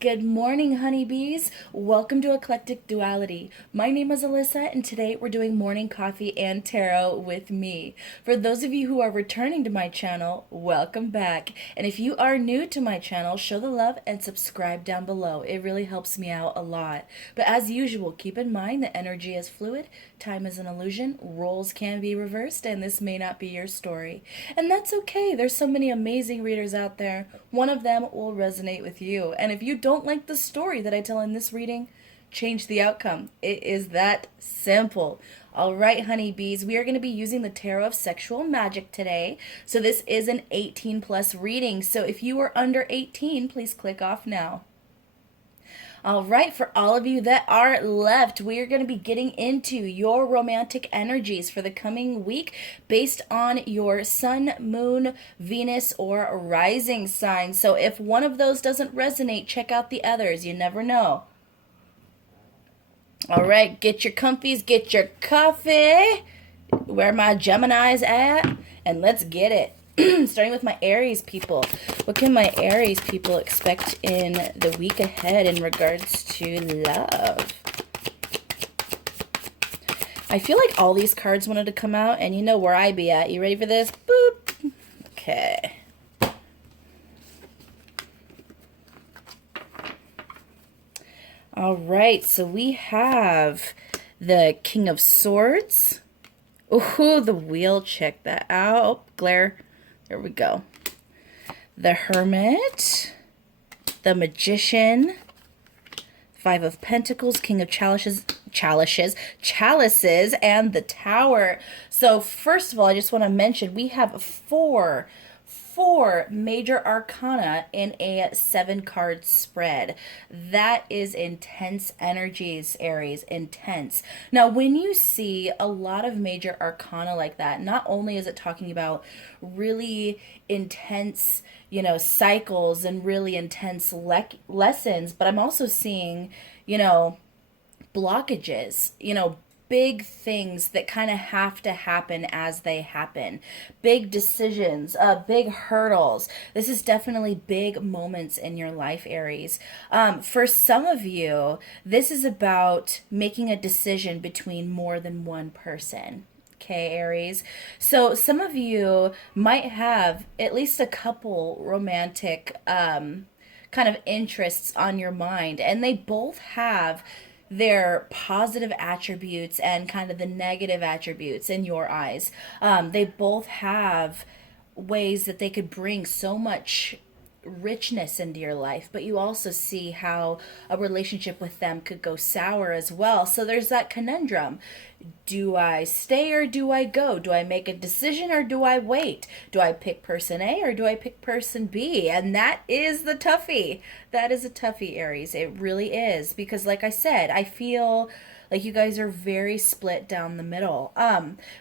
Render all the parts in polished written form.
Good morning, honeybees. Welcome to Eclectic Duality. My name is Alyssa, and today we're doing morning coffee and tarot with me. For those of you who are returning to my channel, welcome back. And if you are new to my channel, show the love and subscribe down below. It really helps me out a lot. But as usual, keep in mind that energy is fluid, time is an illusion, roles can be reversed, and this may not be your story. And that's okay. There's so many amazing readers out there. One of them will resonate with you. And if you don't like the story that I tell in this reading, change the outcome. It is that simple. All right, honeybees, we are going to be using the Tarot of Sexual Magic today. So this is an 18 plus reading. So if you are under 18, please click off now. All right, for all of you that are left, we are going to be getting into your romantic energies for the coming week based on your sun, moon, Venus, or rising sign. So if one of those doesn't resonate, check out the others. You never know. All right, get your comfies, get your coffee. Where my Gemini's at, and let's get it. Starting with my Aries people. What can my Aries people expect in the week ahead in regards to love? I feel like all these cards wanted to come out, and you know where I be at. You ready for this? Boop. Okay. All right, so we have the King of Swords. Ooh, the wheel. Check that out. Oh, glare. There we go. The Hermit, the Magician, Five of Pentacles, King of Chalices, and the Tower. So first of all, I just want to mention we have four major arcana in a 7-card spread. That is intense energies, Aries, intense. Now, when you see a lot of major arcana like that, not only is it talking about really intense, cycles and really intense lessons, but I'm also seeing, blockages, big things that kind of have to happen as they happen. Big decisions, big hurdles. This is definitely big moments in your life, Aries. For some of you, this is about making a decision between more than one person. Okay, Aries. So some of you might have at least a couple romantic kind of interests on your mind, and they both have their positive attributes and kind of the negative attributes in your eyes. They both have ways that they could bring so much richness into your life, but you also see how a relationship with them could go sour as well. So there's that conundrum. Do I stay or do I go? Do I make a decision or do I wait? Do I pick person A or do I pick person B? And that is the toughie. That is a toughie, Aries. It really is. Because like I said, I feel like you guys are very split down the middle.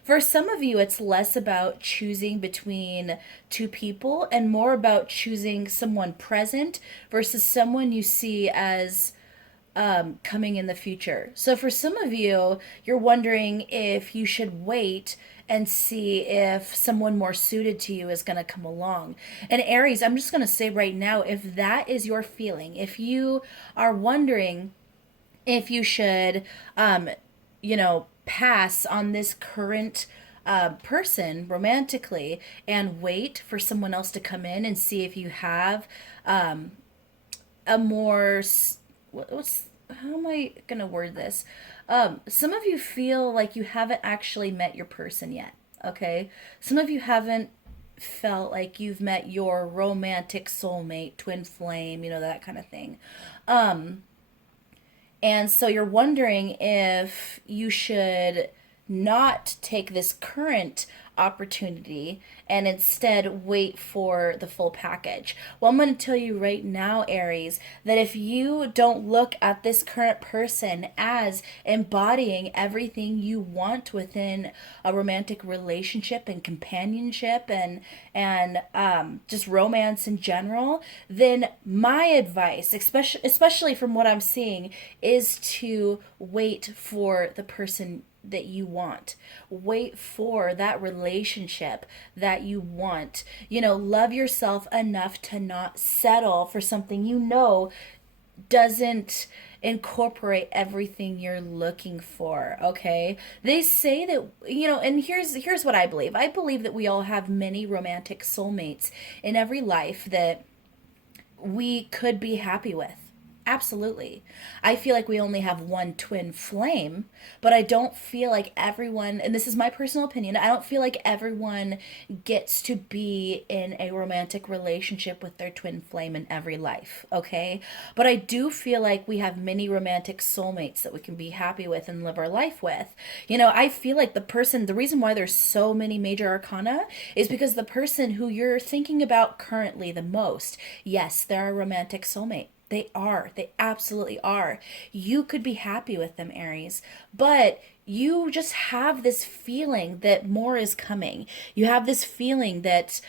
For some of you, it's less about choosing between two people and more about choosing someone present versus someone you see as coming in the future. So for some of you, you're wondering if you should wait and see if someone more suited to you is going to come along. And Aries, I'm just going to say right now, if that is your feeling, if you are wondering if you should, pass on this current person romantically and wait for someone else to come in and see if you have a more, how am I going to word this? Some of you feel like you haven't actually met your person yet, okay? Some of you haven't felt like you've met your romantic soulmate, twin flame, that kind of thing. And so you're wondering if you should not take this current opportunity and instead wait for the full package. Well, I'm going to tell you right now, Aries, that if you don't look at this current person as embodying everything you want within a romantic relationship and companionship and just romance in general, then my advice, especially from what I'm seeing, is to wait for the person that you want. Wait for that relationship that you want. Love yourself enough to not settle for something doesn't incorporate everything you're looking for. Okay, they say that, and here's what I believe. I believe that we all have many romantic soulmates in every life that we could be happy with. Absolutely. I feel like we only have one twin flame, but I don't feel like everyone, and this is my personal opinion, I don't feel like everyone gets to be in a romantic relationship with their twin flame in every life, okay? But I do feel like we have many romantic soulmates that we can be happy with and live our life with. I feel like the reason why there's so many major arcana is because the person who you're thinking about currently the most, yes, they're a romantic soulmate. They are. They absolutely are. You could be happy with them, Aries, but you just have this feeling that more is coming. You have this feeling that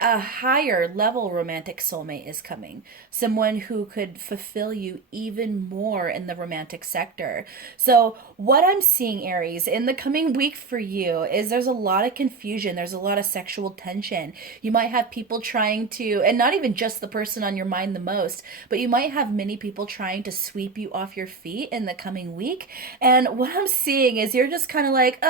a higher level romantic soulmate is coming. Someone who could fulfill you even more in the romantic sector. So, what I'm seeing, Aries, in the coming week for you is there's a lot of confusion. There's a lot of sexual tension. You might have people trying to, and not even just the person on your mind the most, but you might have many people trying to sweep you off your feet in the coming week. And what I'm seeing is you're just kind of like,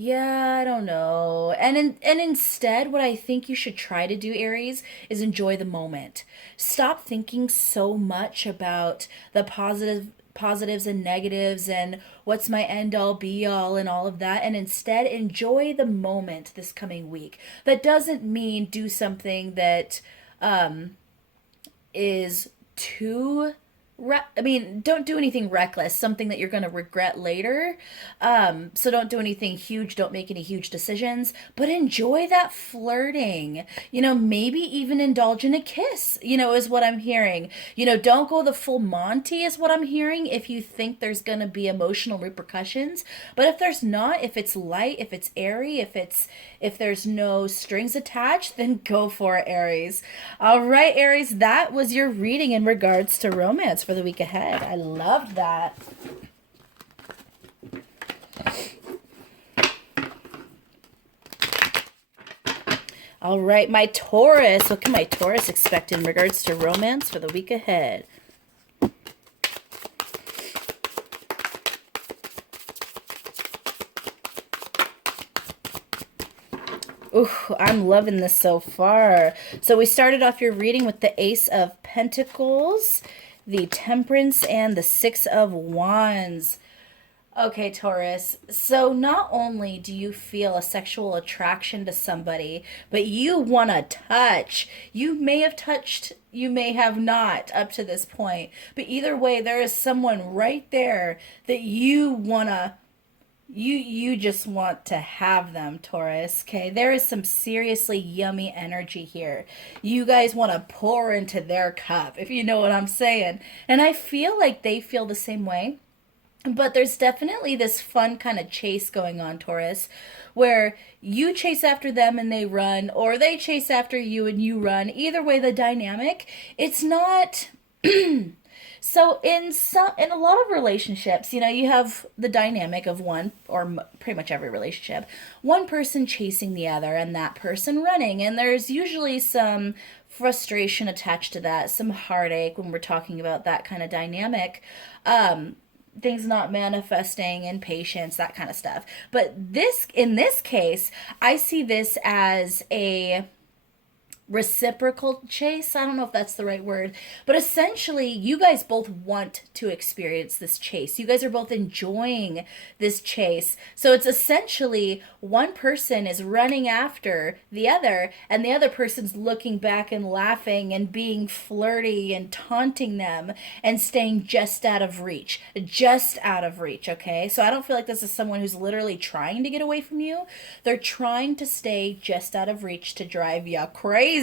yeah, I don't know. And instead, what I think you should try to do, Aries, is enjoy the moment. Stop thinking so much about the positives and negatives and what's my end all be all and all of that, and instead enjoy the moment this coming week. That doesn't mean do something that is too don't do anything reckless, something that you're going to regret later. So don't do anything huge. Don't make any huge decisions, but enjoy that flirting. Maybe even indulge in a kiss, is what I'm hearing. Don't go the full Monty is what I'm hearing if you think there's going to be emotional repercussions. But if there's not, if it's light, if it's airy, if there's no strings attached, then go for it, Aries. All right, Aries, that was your reading in regards to romance for the week ahead. I loved that. All right, my Taurus. What can my Taurus expect in regards to romance for the week ahead? Ooh, I'm loving this so far. So we started off your reading with the Ace of Pentacles, the Temperance, and the Six of Wands. Okay, Taurus. So not only do you feel a sexual attraction to somebody, but you want to touch. You may have touched, you may have not up to this point. But either way, there is someone right there that you want to you just want to have them, Taurus. Okay, there is some seriously yummy energy here. You guys want to pour into their cup, if you know what I'm saying. And I feel like they feel the same way. But there's definitely this fun kind of chase going on, Taurus, where you chase after them and they run, or they chase after you and you run. Either way, the dynamic, it's not So in a lot of relationships, you have the dynamic of one, or pretty much every relationship, one person chasing the other and that person running, and there's usually some frustration attached to that, some heartache when we're talking about that kind of dynamic. Things not manifesting, impatience, that kind of stuff. But in this case, I see this as a reciprocal chase. I don't know if that's the right word, but essentially you guys both want to experience this chase. You guys are both enjoying this chase. So it's essentially one person is running after the other and the other person's looking back and laughing and being flirty and taunting them and staying just out of reach. Just out of reach, okay? So I don't feel like this is someone who's literally trying to get away from you. They're trying to stay just out of reach to drive you crazy.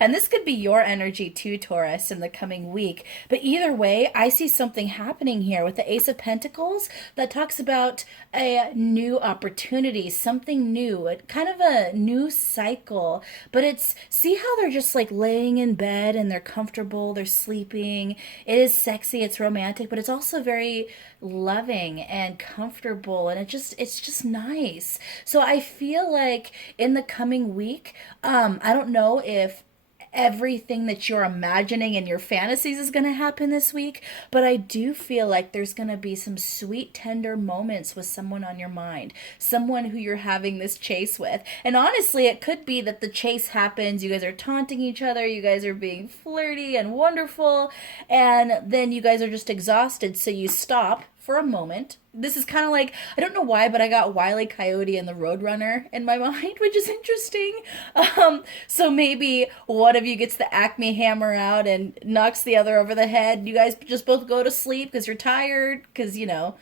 And this could be your energy too, Taurus, in the coming week. But either way, I see something happening here with the Ace of Pentacles that talks about a new opportunity, something new, kind of a new cycle. But see how they're just like laying in bed and they're comfortable, they're sleeping. It is sexy, it's romantic, but it's also very loving and comfortable, and it's just nice. So I feel like in the coming week, I don't know if everything that you're imagining in your fantasies is going to happen this week, but I do feel like there's going to be some sweet, tender moments with someone on your mind, someone who you're having this chase with. And honestly, it could be that the chase happens, you guys are taunting each other, you guys are being flirty and wonderful, and then you guys are just exhausted, so you stop for a moment. This is kind of like, I don't know why, but I got Wile E. Coyote and the Roadrunner in my mind, which is interesting. So maybe one of you gets the Acme hammer out and knocks the other over the head. You guys just both go to sleep because you're tired, because, you know,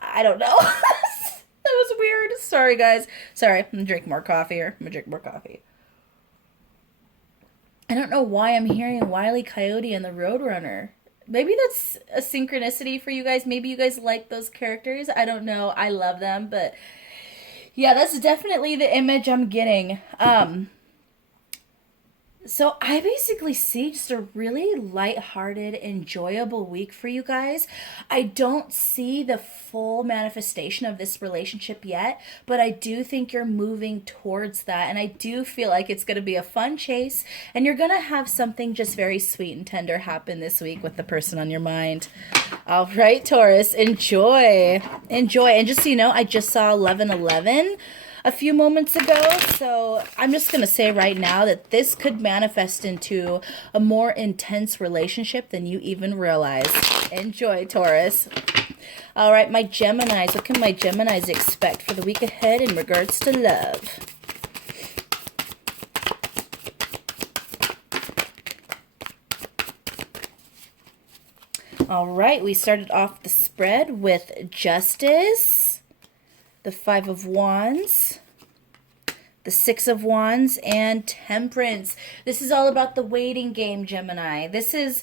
I don't know. That was weird. Sorry, guys. Sorry, I'm gonna drink more coffee here. I'm gonna drink more coffee. I don't know why I'm hearing Wile E. Coyote and the Roadrunner. Maybe that's a synchronicity for you guys. Maybe you guys like those characters. I don't know. I love them, but yeah, that's definitely the image I'm getting. So I basically see just a really lighthearted, enjoyable week for you guys. I don't see the full manifestation of this relationship yet, but I do think you're moving towards that. And I do feel like it's going to be a fun chase, and you're going to have something just very sweet and tender happen this week with the person on your mind. All right, Taurus, enjoy. Enjoy. And just so you know, I just saw 1111 a few moments ago, so I'm just gonna say right now that this could manifest into a more intense relationship than you even realize. Enjoy, Taurus. All right, my Geminis, what can my Geminis expect for the week ahead in regards to love? All right, we started off the spread with Justice, the Five of Wands, the Six of Wands, and Temperance. This is all about the waiting game, Gemini. This is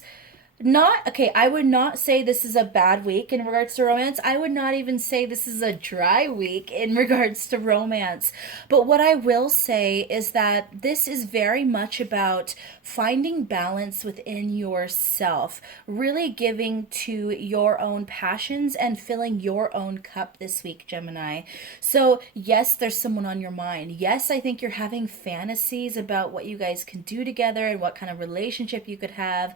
not, okay, I would not say this is a bad week in regards to romance. I would not even say this is a dry week in regards to romance. But what I will say is that this is very much about finding balance within yourself, really giving to your own passions and filling your own cup this week, Gemini. So yes, there's someone on your mind. Yes, I think you're having fantasies about what you guys can do together and what kind of relationship you could have.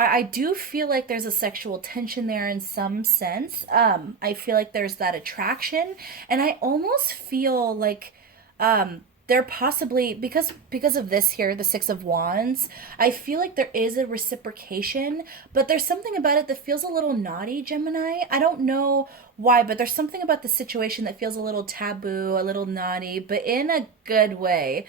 I do feel like there's a sexual tension there in some sense. I feel like there's that attraction, and I almost feel like there possibly, because of this here, the Six of Wands, I feel like there is a reciprocation, but there's something about it that feels a little naughty, Gemini. I don't know why, but there's something about the situation that feels a little taboo, a little naughty, but in a good way.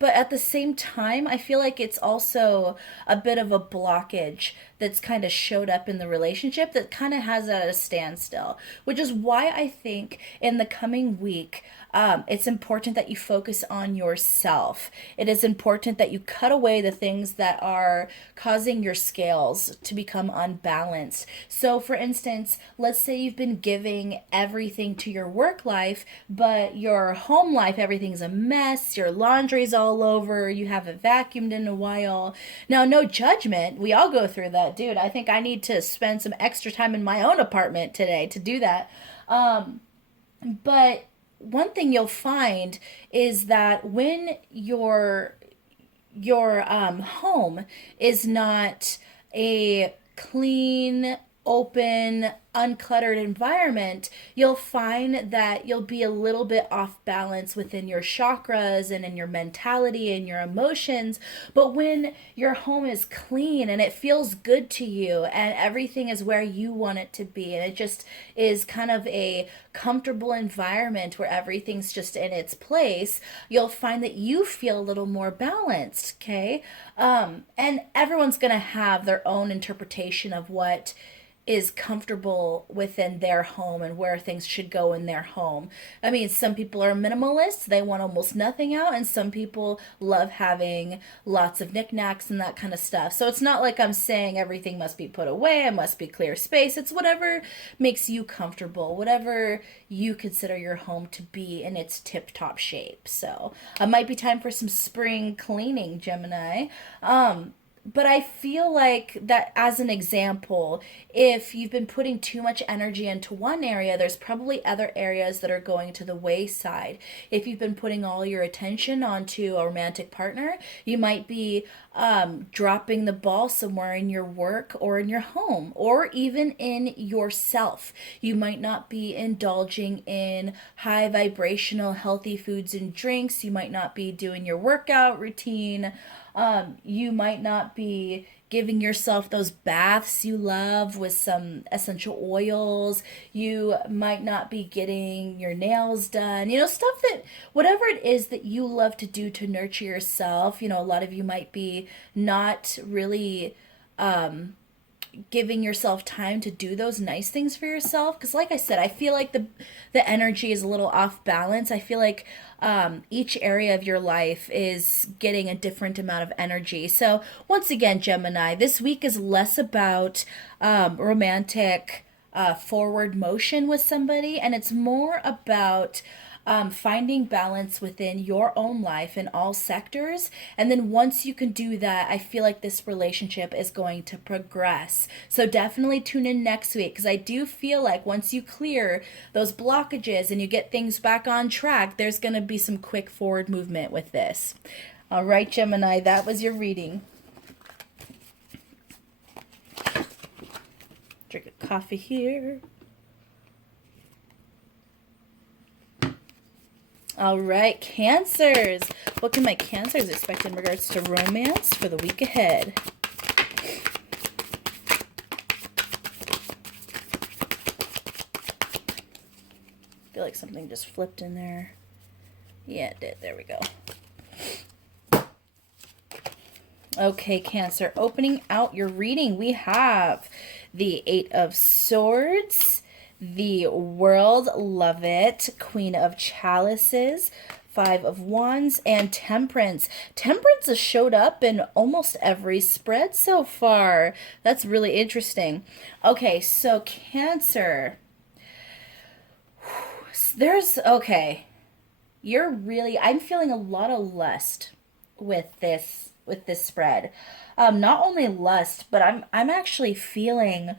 But at the same time, I feel like it's also a bit of a blockage that's kind of showed up in the relationship that kind of has it at a standstill, which is why I think in the coming week, it's important that you focus on yourself. It is important that you cut away the things that are causing your scales to become unbalanced. So, for instance, let's say you've been giving everything to your work life, but your home life, everything's a mess, your laundry's all over, you haven't vacuumed in a while. Now, no judgment. We all go through that. Dude, I think I need to spend some extra time in my own apartment today to do that. But one thing you'll find is that when your home is not a clean, open, uncluttered environment, you'll find that you'll be a little bit off balance within your chakras and in your mentality and your emotions. But when your home is clean and it feels good to you and everything is where you want it to be, and it just is kind of a comfortable environment where everything's just in its place, you'll find that you feel a little more balanced, okay? And everyone's gonna have their own interpretation of what is comfortable within their home and where things should go in their home. I mean, some people are minimalists, they want almost nothing out, and some people love having lots of knickknacks and that kind of stuff. So it's not like I'm saying everything must be put away, it must be clear space. It's whatever makes you comfortable, whatever you consider your home to be in its tip-top shape. So it might be time for some spring cleaning, Gemini. but I feel like that as an example, if you've been putting too much energy into one area, there's probably other areas that are going to the wayside. If you've been putting all your attention onto a romantic partner, you might be dropping the ball somewhere in your work or in your home or even in yourself. You might not be indulging in high vibrational healthy foods and drinks. You might not be doing your workout routine. You might not be giving yourself those baths you love with some essential oils. You might not be getting your nails done. Stuff that, whatever it is that you love to do to nurture yourself. A lot of you might be not really giving yourself time to do those nice things for yourself, because like I said, I feel like the energy is a little off balance. I feel like each area of your life is getting a different amount of energy. So once again, Gemini, this week is less about romantic forward motion with somebody, and it's more about finding balance within your own life in all sectors. And then once you can do that, I feel like this relationship is going to progress. So definitely tune in next week, because I do feel like once you clear those blockages and you get things back on track, there's going to be some quick forward movement with this. All right, Gemini, that was your reading. Drink a coffee here. All right, Cancers. What can my Cancers expect in regards to romance for the week ahead? I feel like something just flipped in there. Yeah, it did. There we go. Okay, Cancer. Opening out your reading, we have the Eight of Swords, the World, love it, Queen of Chalices, Five of Wands, and Temperance. Temperance has showed up in almost every spread so far. That's really interesting. Okay, so Cancer. I'm feeling a lot of lust with this spread. Not only lust, but I'm actually feeling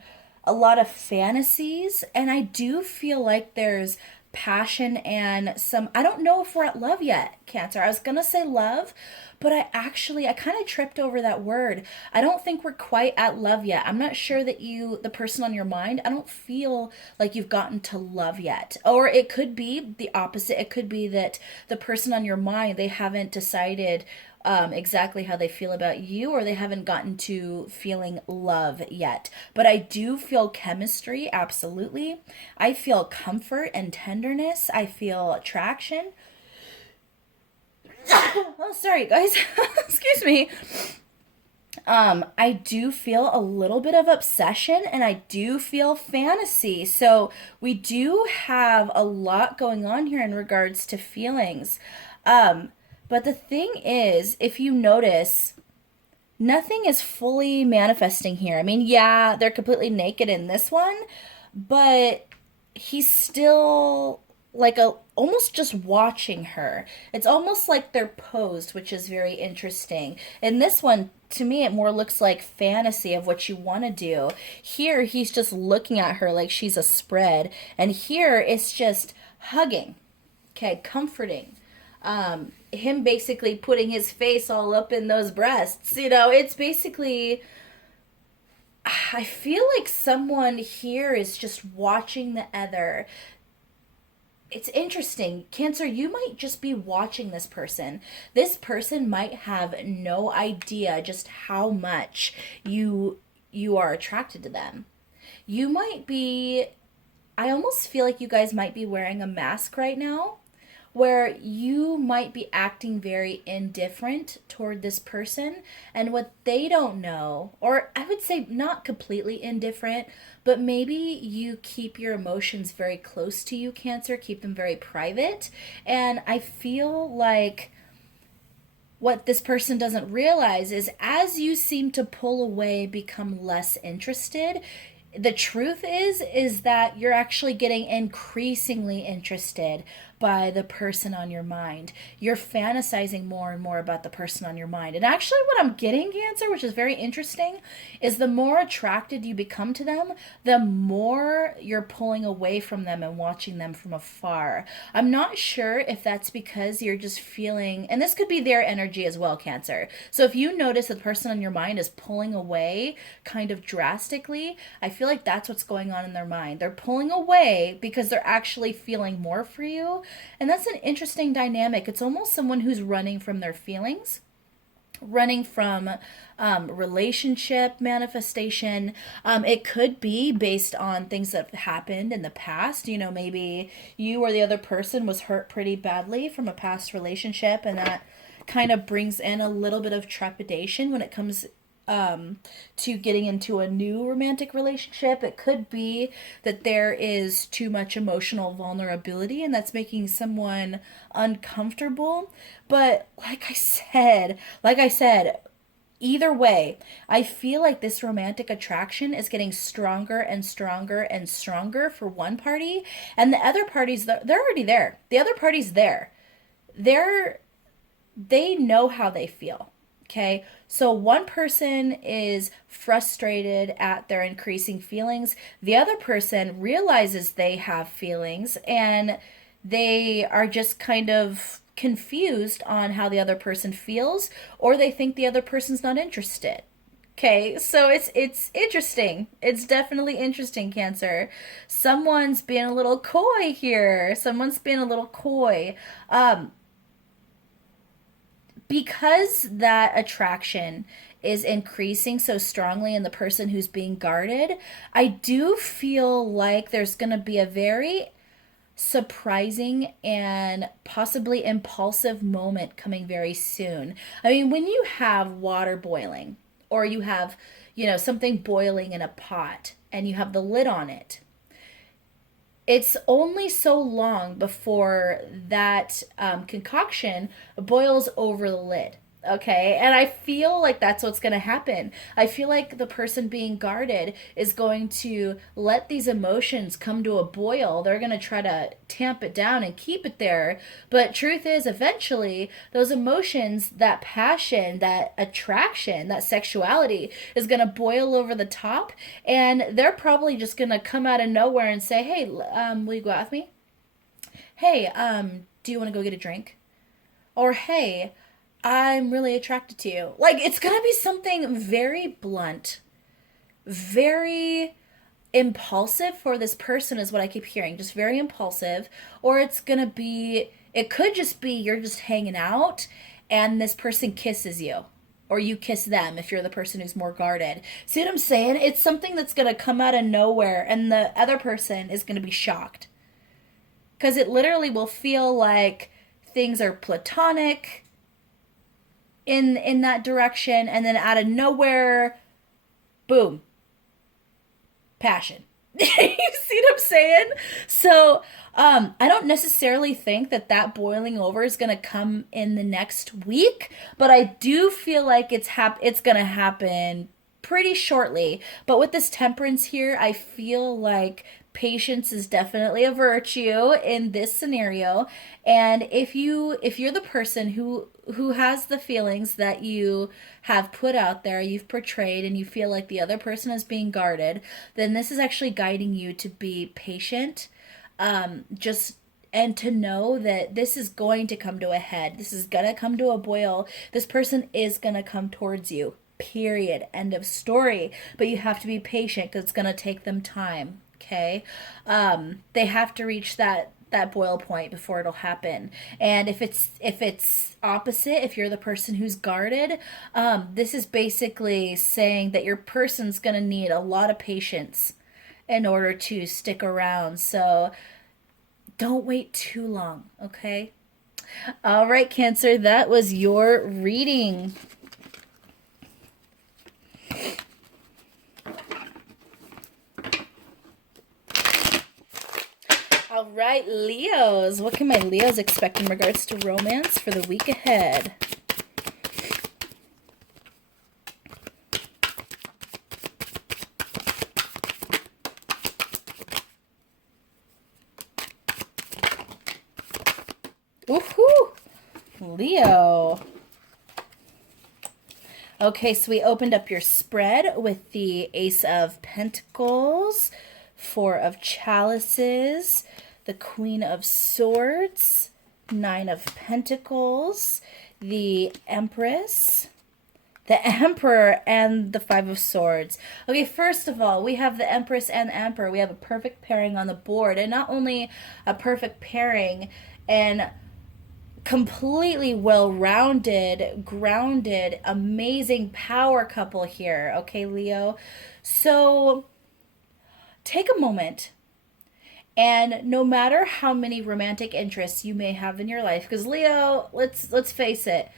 a lot of fantasies, and I do feel like there's passion and some, I don't know if we're at love yet, Cancer. I was gonna say love, but I kind of tripped over that word. I don't think we're quite at love yet. I'm not sure that the person on your mind, I don't feel like you've gotten to love yet. Or it could be the opposite. It could be that the person on your mind, they haven't decided exactly how they feel about you, or they haven't gotten to feeling love yet. But I do feel chemistry, absolutely. I feel comfort and tenderness. I feel attraction. Oh, sorry, guys. Excuse me. I do feel a little bit of obsession, and I do feel fantasy. So we do have a lot going on here in regards to feelings. But the thing is, if you notice, nothing is fully manifesting here. I mean, yeah, they're completely naked in this one, but he's still like almost just watching her. It's almost like they're posed, which is very interesting. In this one, to me, it more looks like fantasy of what you want to do. Here, he's just looking at her like she's a spread. And here, it's just hugging, okay, comforting. Him basically putting his face all up in those breasts. It's basically, I feel like someone here is just watching the other. It's interesting. Cancer, you might just be watching this person. This person might have no idea just how much you are attracted to them. You might be, I almost feel like you guys might be wearing a mask right now, where you might be acting very indifferent toward this person, and what they don't know, or I would say not completely indifferent, but maybe you keep your emotions very close to you, Cancer, keep them very private. And I feel like what this person doesn't realize is as you seem to pull away, become less interested, the truth is that you're actually getting increasingly interested by the person on your mind. You're fantasizing more and more about the person on your mind. And actually, what I'm getting, Cancer, which is very interesting, is the more attracted you become to them, the more you're pulling away from them and watching them from afar. I'm not sure if that's because you're just feeling, and this could be their energy as well, Cancer. So if you notice that the person on your mind is pulling away kind of drastically, I feel like that's what's going on in their mind. They're pulling away because they're actually feeling more for you. And that's an interesting dynamic. It's almost someone who's running from their feelings, running from relationship manifestation. It could be based on things that have happened in the past. You know, maybe you or the other person was hurt pretty badly from a past relationship, and that kind of brings in a little bit of trepidation when it comes to getting into a new romantic relationship. It could be that there is too much emotional vulnerability and that's making someone uncomfortable. But like I said, either way, I feel like this romantic attraction is getting stronger and stronger and stronger for one party, and the other parties, they're already there. The other party's there. They know how they feel. Okay, so one person is frustrated at their increasing feelings. The other person realizes they have feelings and they are just kind of confused on how the other person feels, or they think the other person's not interested. Okay, so it's interesting. It's definitely interesting, Cancer. Someone's being a little coy here. Someone's being a little coy. Because that attraction is increasing so strongly in the person who's being guarded, I do feel like there's going to be a very surprising and possibly impulsive moment coming very soon. I mean, when you have water boiling, or you have, something boiling in a pot and you have the lid on it, it's only so long before that concoction boils over the lid. Okay, and I feel like that's what's going to happen. I feel like the person being guarded is going to let these emotions come to a boil. They're going to try to tamp it down and keep it there. But truth is, eventually, those emotions, that passion, that attraction, that sexuality is going to boil over the top. And they're probably just going to come out of nowhere and say, hey, will you go out with me? Hey, do you want to go get a drink? Or, hey, I'm really attracted to you. Like, it's gonna be something very blunt, very impulsive for this person, is what I keep hearing. Just very impulsive. Or it could just be you're just hanging out and this person kisses you. Or you kiss them if you're the person who's more guarded. See what I'm saying? It's something that's gonna come out of nowhere and the other person is gonna be shocked. Because it literally will feel like things are platonic in that direction, and then out of nowhere, boom, passion. You see what I'm saying? So I don't necessarily think that boiling over is going to come in the next week, but I do feel like it's going to happen pretty shortly. But with this temperance here, I feel like patience is definitely a virtue in this scenario. And if you're the person who has the feelings that you have put out there, you've portrayed, and you feel like the other person is being guarded, then this is actually guiding you to be patient, and to know that this is going to come to a head. This is gonna come to a boil. This person is gonna come towards you. Period. End of story. But you have to be patient because it's gonna take them time. Okay, they have to reach that boil point before it'll happen. And if it's opposite, if you're the person who's guarded, this is basically saying that your person's gonna need a lot of patience in order to stick around. So don't wait too long. Okay. All right, Cancer, that was your reading. All right, Leos. What can my Leos expect in regards to romance for the week ahead? Woohoo! Leo. Okay, so we opened up your spread with the Ace of Pentacles, Four of Chalices, the Queen of Swords, Nine of Pentacles, the Empress, the Emperor, and the Five of Swords. Okay, first of all, we have the Empress and the Emperor. We have a perfect pairing on the board, and not only a perfect pairing, and completely well-rounded, grounded, amazing power couple here, okay, Leo? So take a moment, and no matter how many romantic interests you may have in your life, because Leo, let's face it,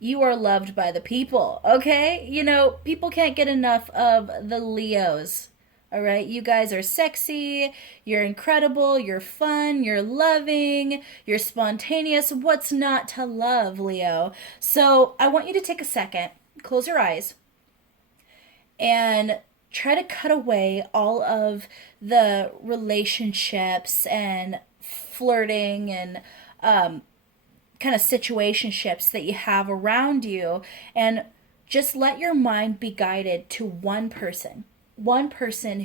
you are loved by the people, okay? You know, people can't get enough of the Leos. All right, you guys are sexy, you're incredible, you're fun, you're loving, you're spontaneous. What's not to love, Leo? So I want you to take a second, close your eyes, and try to cut away all of the relationships and flirting and kind of situationships that you have around you, and just let your mind be guided to one person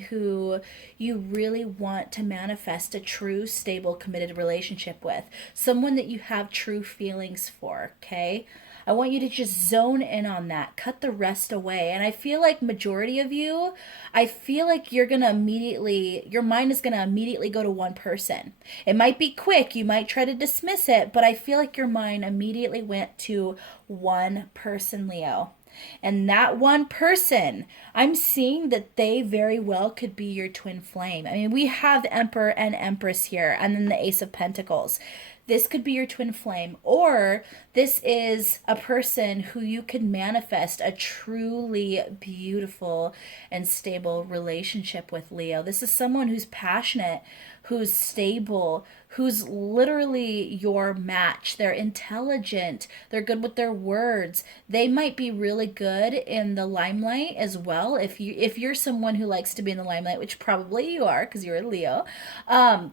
who you really want to manifest a true, stable, committed relationship with. Someone that you have true feelings for, okay? I want you to just zone in on that. Cut the rest away. And I feel like majority of you, I feel like your mind is going to immediately go to one person. It might be quick. You might try to dismiss it, but I feel like your mind immediately went to one person, Leo. And that one person, I'm seeing that they very well could be your twin flame. I mean, we have the Emperor and Empress here, and then the Ace of Pentacles. This could be your twin flame, or this is a person who you can manifest a truly beautiful and stable relationship with, Leo. This is someone who's passionate, who's stable, who's literally your match. They're intelligent, they're good with their words. They might be really good in the limelight as well. If you're someone who likes to be in the limelight, which probably you are because you're a Leo,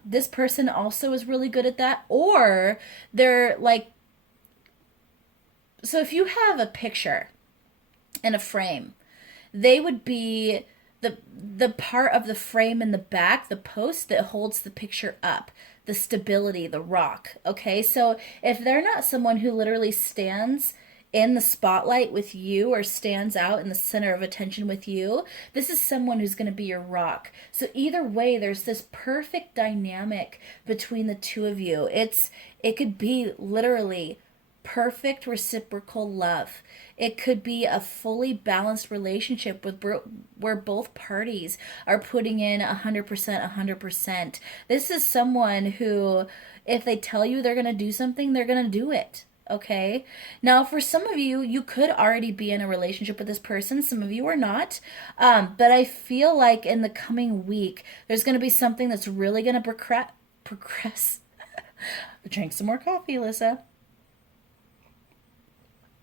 this person also is really good at that. Or they're like, so if you have a picture and a frame, they would be the part of the frame in the back, the post that holds the picture up, the stability, the rock. Okay, so if they're not someone who literally stands in the spotlight with you or stands out in the center of attention with you, this is someone who's going to be your rock. So either way, there's this perfect dynamic between the two of you. It could be literally perfect reciprocal love. It could be a fully balanced relationship where both parties are putting in 100%, 100%. This is someone who, if they tell you they're going to do something, they're going to do it. Okay. Now, for some of you, you could already be in a relationship with this person. Some of you are not. But I feel like in the coming week, there's going to be something that's really going to progress. Drink some more coffee, Alyssa.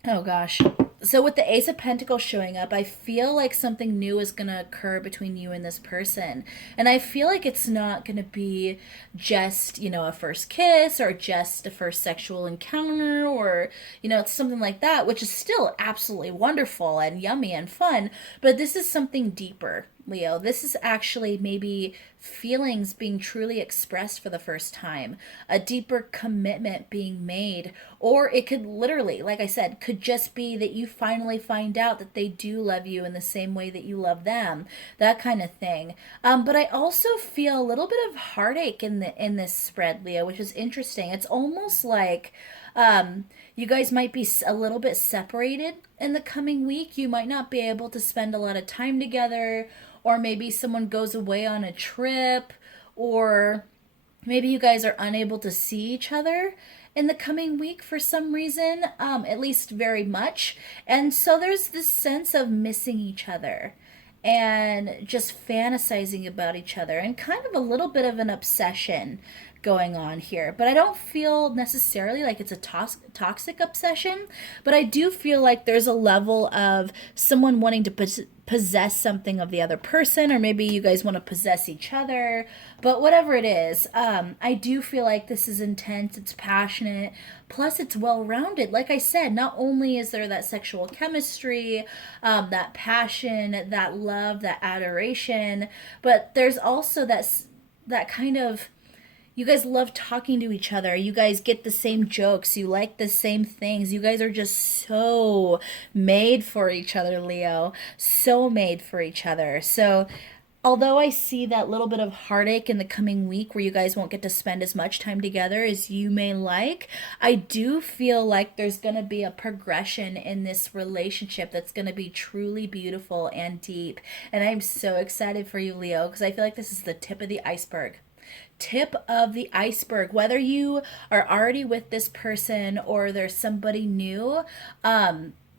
Oh gosh. So with the Ace of Pentacles showing up, I feel like something new is going to occur between you and this person. And I feel like it's not going to be just, a first kiss or just a first sexual encounter or, it's something like that, which is still absolutely wonderful and yummy and fun. But this is something deeper, Leo. This is actually maybe feelings being truly expressed for the first time, a deeper commitment being made, or it could literally, like I said, could just be that you finally find out that they do love you in the same way that you love them, that kind of thing. But I also feel a little bit of heartache in this spread, Leo, which is interesting. It's almost like you guys might be a little bit separated in the coming week. You might not be able to spend a lot of time together, or maybe someone goes away on a trip, or maybe you guys are unable to see each other in the coming week for some reason, at least very much. And so there's this sense of missing each other and just fantasizing about each other and kind of a little bit of an obsession going on here. But I don't feel necessarily like it's a toxic obsession, but I do feel like there's a level of someone wanting to possess something of the other person, or maybe you guys want to possess each other. But whatever it is, I do feel like this is intense, it's passionate, plus it's well-rounded. Like I said, not only is there that sexual chemistry, that passion, that love, that adoration, but there's also that kind of, you guys love talking to each other. You guys get the same jokes. You like the same things. You guys are just so made for each other, Leo. So made for each other. So, although I see that little bit of heartache in the coming week where you guys won't get to spend as much time together as you may like, I do feel like there's going to be a progression in this relationship that's going to be truly beautiful and deep. And I'm so excited for you, Leo, because I feel like this is the tip of the iceberg. Tip of the iceberg. Whether you are already with this person or there's somebody new,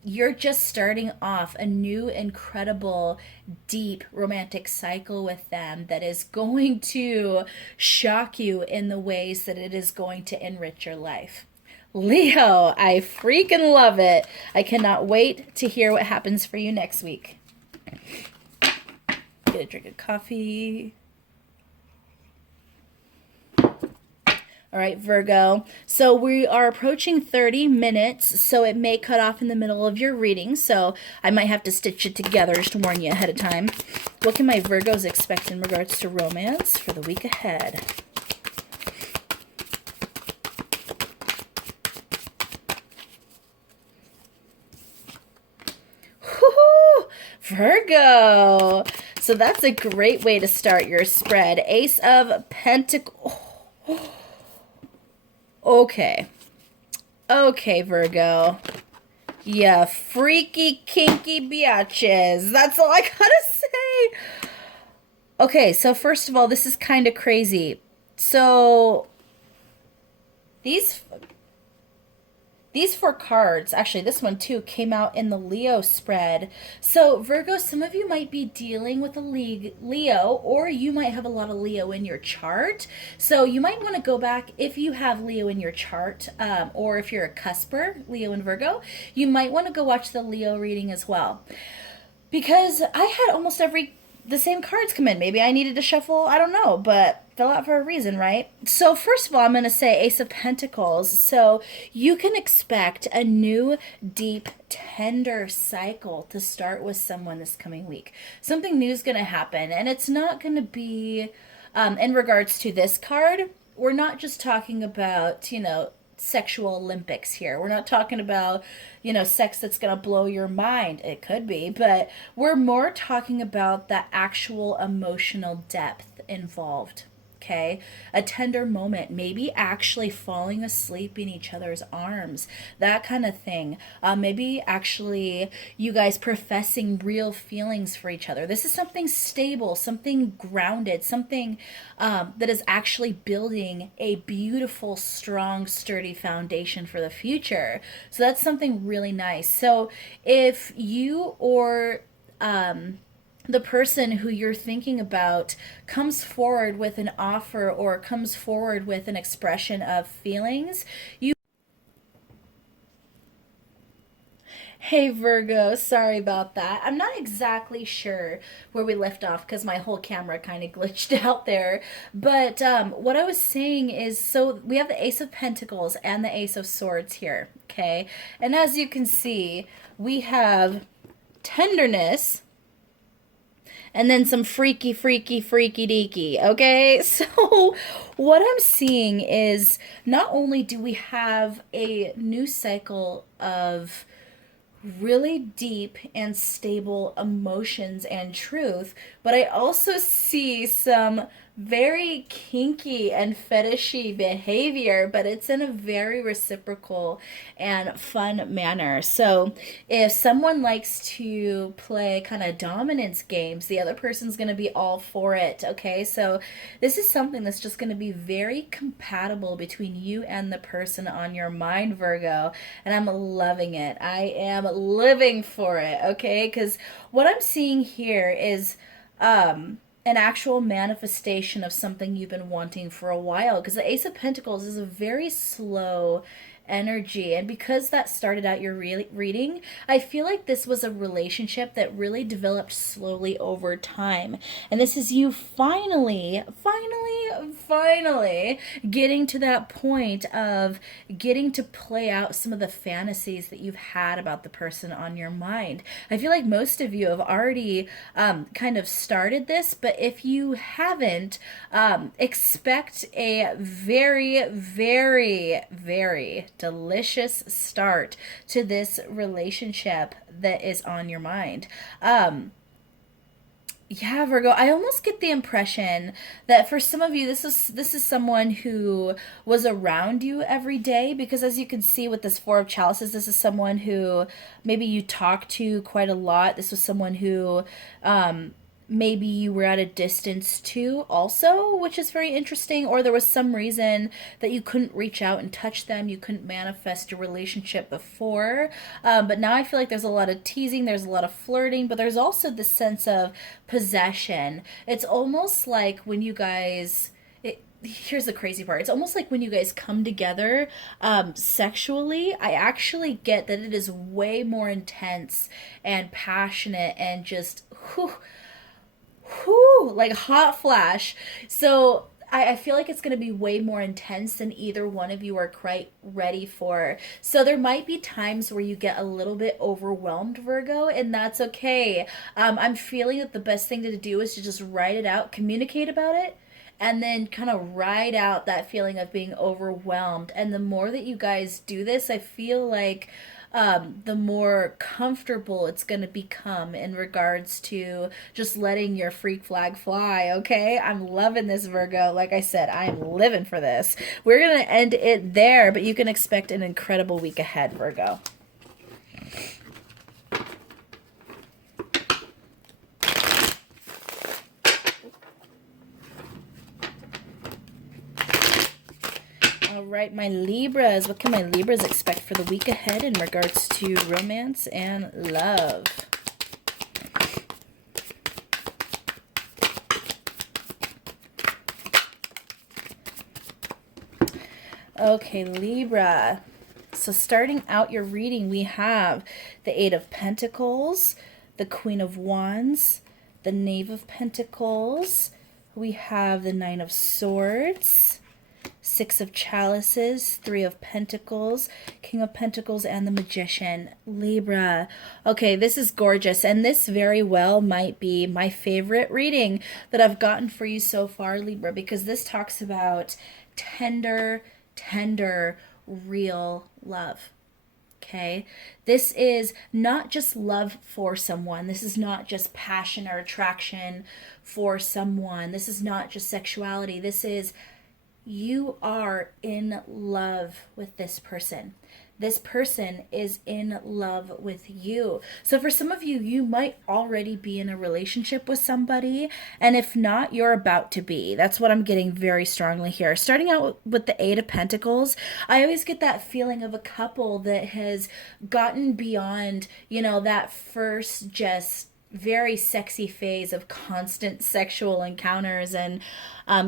you're just starting off a new, incredible, deep romantic cycle with them that is going to shock you in the ways that it is going to enrich your life. Leo, I freaking love it. I cannot wait to hear what happens for you next week. Get a drink of coffee. All right, Virgo. So we are approaching 30 minutes, so it may cut off in the middle of your reading, so I might have to stitch it together just to warn you ahead of time. What can my Virgos expect in regards to romance for the week ahead? Woo-hoo! Virgo! So that's a great way to start your spread. Ace of Pentacles. Oh. Okay. Okay, Virgo. Yeah, freaky, kinky biatches. That's all I gotta say. Okay, so first of all, this is kind of crazy. So, these four cards, actually this one too, came out in the Leo spread. So Virgo, some of you might be dealing with a Leo, or you might have a lot of Leo in your chart. So you might want to go back, if you have Leo in your chart, or if you're a cusper, Leo and Virgo, you might want to go watch the Leo reading as well. Because I had almost the same cards come in. Maybe I needed to shuffle, I don't know, but fell out for a reason, right? So first of all, I'm going to say Ace of Pentacles. So you can expect a new, deep, tender cycle to start with someone this coming week. Something new is going to happen, and it's not going to be, in regards to this card, we're not just talking about, sexual Olympics here. We're not talking about, sex that's going to blow your mind. It could be, but we're more talking about that actual emotional depth involved. Okay, a tender moment, maybe actually falling asleep in each other's arms, that kind of thing. Maybe actually you guys professing real feelings for each other. This is something stable, something grounded, something that is actually building a beautiful, strong, sturdy foundation for the future. So that's something really nice. So if you or the person who you're thinking about comes forward with an offer or comes forward with an expression of feelings, Hey Virgo, sorry about that. I'm not exactly sure where we left off because my whole camera kind of glitched out there. But what I was saying is, so we have the Ace of Pentacles and the Ace of Swords here, okay? And as you can see, we have tenderness, and then some freaky deaky, okay? So what I'm seeing is, not only do we have a new cycle of really deep and stable emotions and truth, but I also see some very kinky and fetishy behavior, but it's in a very reciprocal and fun manner. So if someone likes to play kind of dominance games, the other person's going to be all for it, okay? So this is something that's just going to be very compatible between you and the person on your mind, Virgo, and I'm loving it. I am living for it, okay? Because what I'm seeing here is an actual manifestation of something you've been wanting for a while, because the Ace of Pentacles is a very slow energy, and because that started out your reading, I feel like this was a relationship that really developed slowly over time, and this is you finally getting to that point of getting to play out some of the fantasies that you've had about the person on your mind. I feel like most of you have already kind of started this, but if you haven't, expect a very, very, very delicious start to this relationship that is on your mind. Yeah, Virgo, I almost get the impression that for some of you, this is someone who was around you every day, because as you can see with this Four of Chalices, this is someone who maybe you talk to quite a lot. This was someone who maybe you were at a distance to also, which is very interesting, or there was some reason that you couldn't reach out and touch them, you couldn't manifest your relationship before, but now I feel like there's a lot of teasing, there's a lot of flirting, but there's also this sense of possession. It's almost like when you guys, here's the crazy part, it's almost like when you guys come together sexually, I actually get that it is way more intense and passionate and just like hot flash. So I feel like it's going to be way more intense than either one of you are quite ready for. So there might be times where you get a little bit overwhelmed, Virgo, and that's okay. I'm feeling that the best thing to do is to just write it out, communicate about it, and then kind of ride out that feeling of being overwhelmed. And the more that you guys do this, I feel like the more comfortable it's going to become in regards to just letting your freak flag fly, okay? I'm loving this, Virgo. Like I said, I'm living for this. We're going to end it there, but you can expect an incredible week ahead, Virgo. All right, my Libras. What can my Libras expect for the week ahead in regards to romance and love? Okay, Libra. So starting out your reading, we have the Eight of Pentacles, the Queen of Wands, the Knave of Pentacles. We have the Nine of Swords, Six of Chalices, Three of Pentacles, King of Pentacles, and the Magician. Libra. Okay, this is gorgeous, and this very well might be my favorite reading that I've gotten for you so far, Libra, because this talks about tender, real love. Okay, this is not just love for someone. This is not just passion or attraction for someone. This is not just sexuality. This is you are in love with this person. This person is in love with you. So for some of you, you might already be in a relationship with somebody. And if not, you're about to be. That's what I'm getting very strongly here. Starting out with the Eight of Pentacles, I always get that feeling of a couple that has gotten beyond, that first just very sexy phase of constant sexual encounters and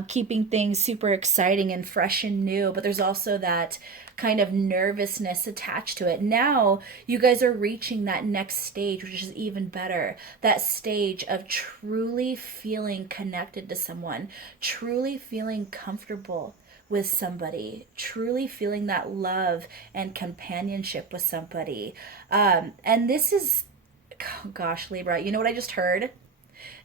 keeping things super exciting and fresh and new. But there's also that kind of nervousness attached to it. Now you guys are reaching that next stage, which is even better. That stage of truly feeling connected to someone, truly feeling comfortable with somebody, truly feeling that love and companionship with somebody. And this is, oh gosh, Libra, you know what I just heard?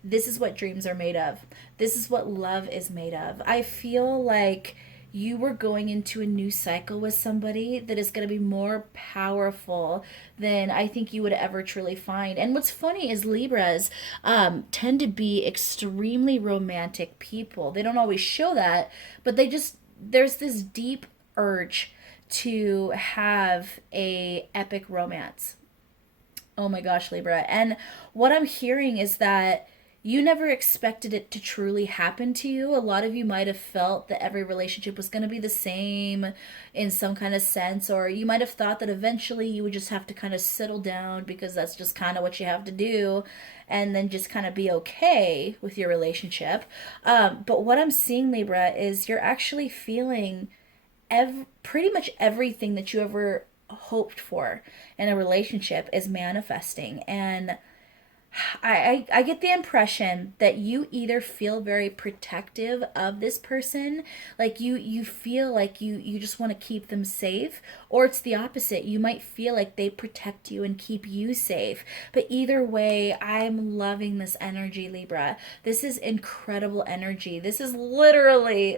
This is what dreams are made of. This is what love is made of. I feel like you were going into a new cycle with somebody that is going to be more powerful than I think you would ever truly find. And what's funny is Libras tend to be extremely romantic people. They don't always show that, but there's this deep urge to have a epic romance. Oh my gosh, Libra. And what I'm hearing is that you never expected it to truly happen to you. A lot of you might have felt that every relationship was going to be the same in some kind of sense, or you might have thought that eventually you would just have to kind of settle down because that's just kind of what you have to do, and then just kind of be okay with your relationship. But what I'm seeing, Libra, is you're actually feeling pretty much everything that you ever hoped for in a relationship is manifesting. And I get the impression that you either feel very protective of this person, like you feel like you just want to keep them safe, or it's the opposite. You might feel like they protect you and keep you safe. But either way, I'm loving this energy, Libra. This is incredible energy. This is literally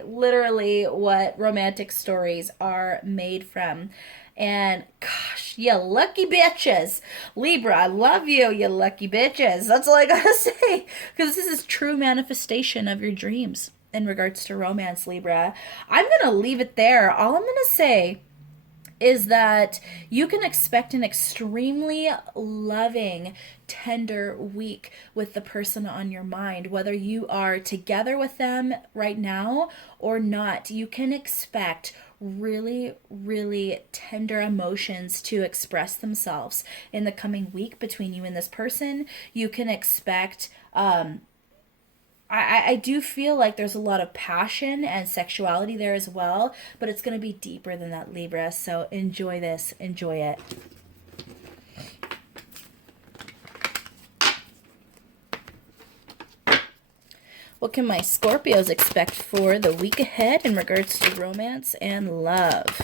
what romantic stories are made from. And gosh, you lucky bitches. Libra, I love you, you lucky bitches. That's all I gotta say. Because this is true manifestation of your dreams in regards to romance, Libra. I'm gonna leave it there. All I'm gonna say is that you can expect an extremely loving, tender week with the person on your mind. Whether you are together with them right now or not, you can expect really tender emotions to express themselves in the coming week between you and this person. You can expect I do feel like there's a lot of passion and sexuality there as well, but it's going to be deeper than that, Libra. So enjoy this, enjoy it. What can my Scorpios expect for the week ahead in regards to romance and love?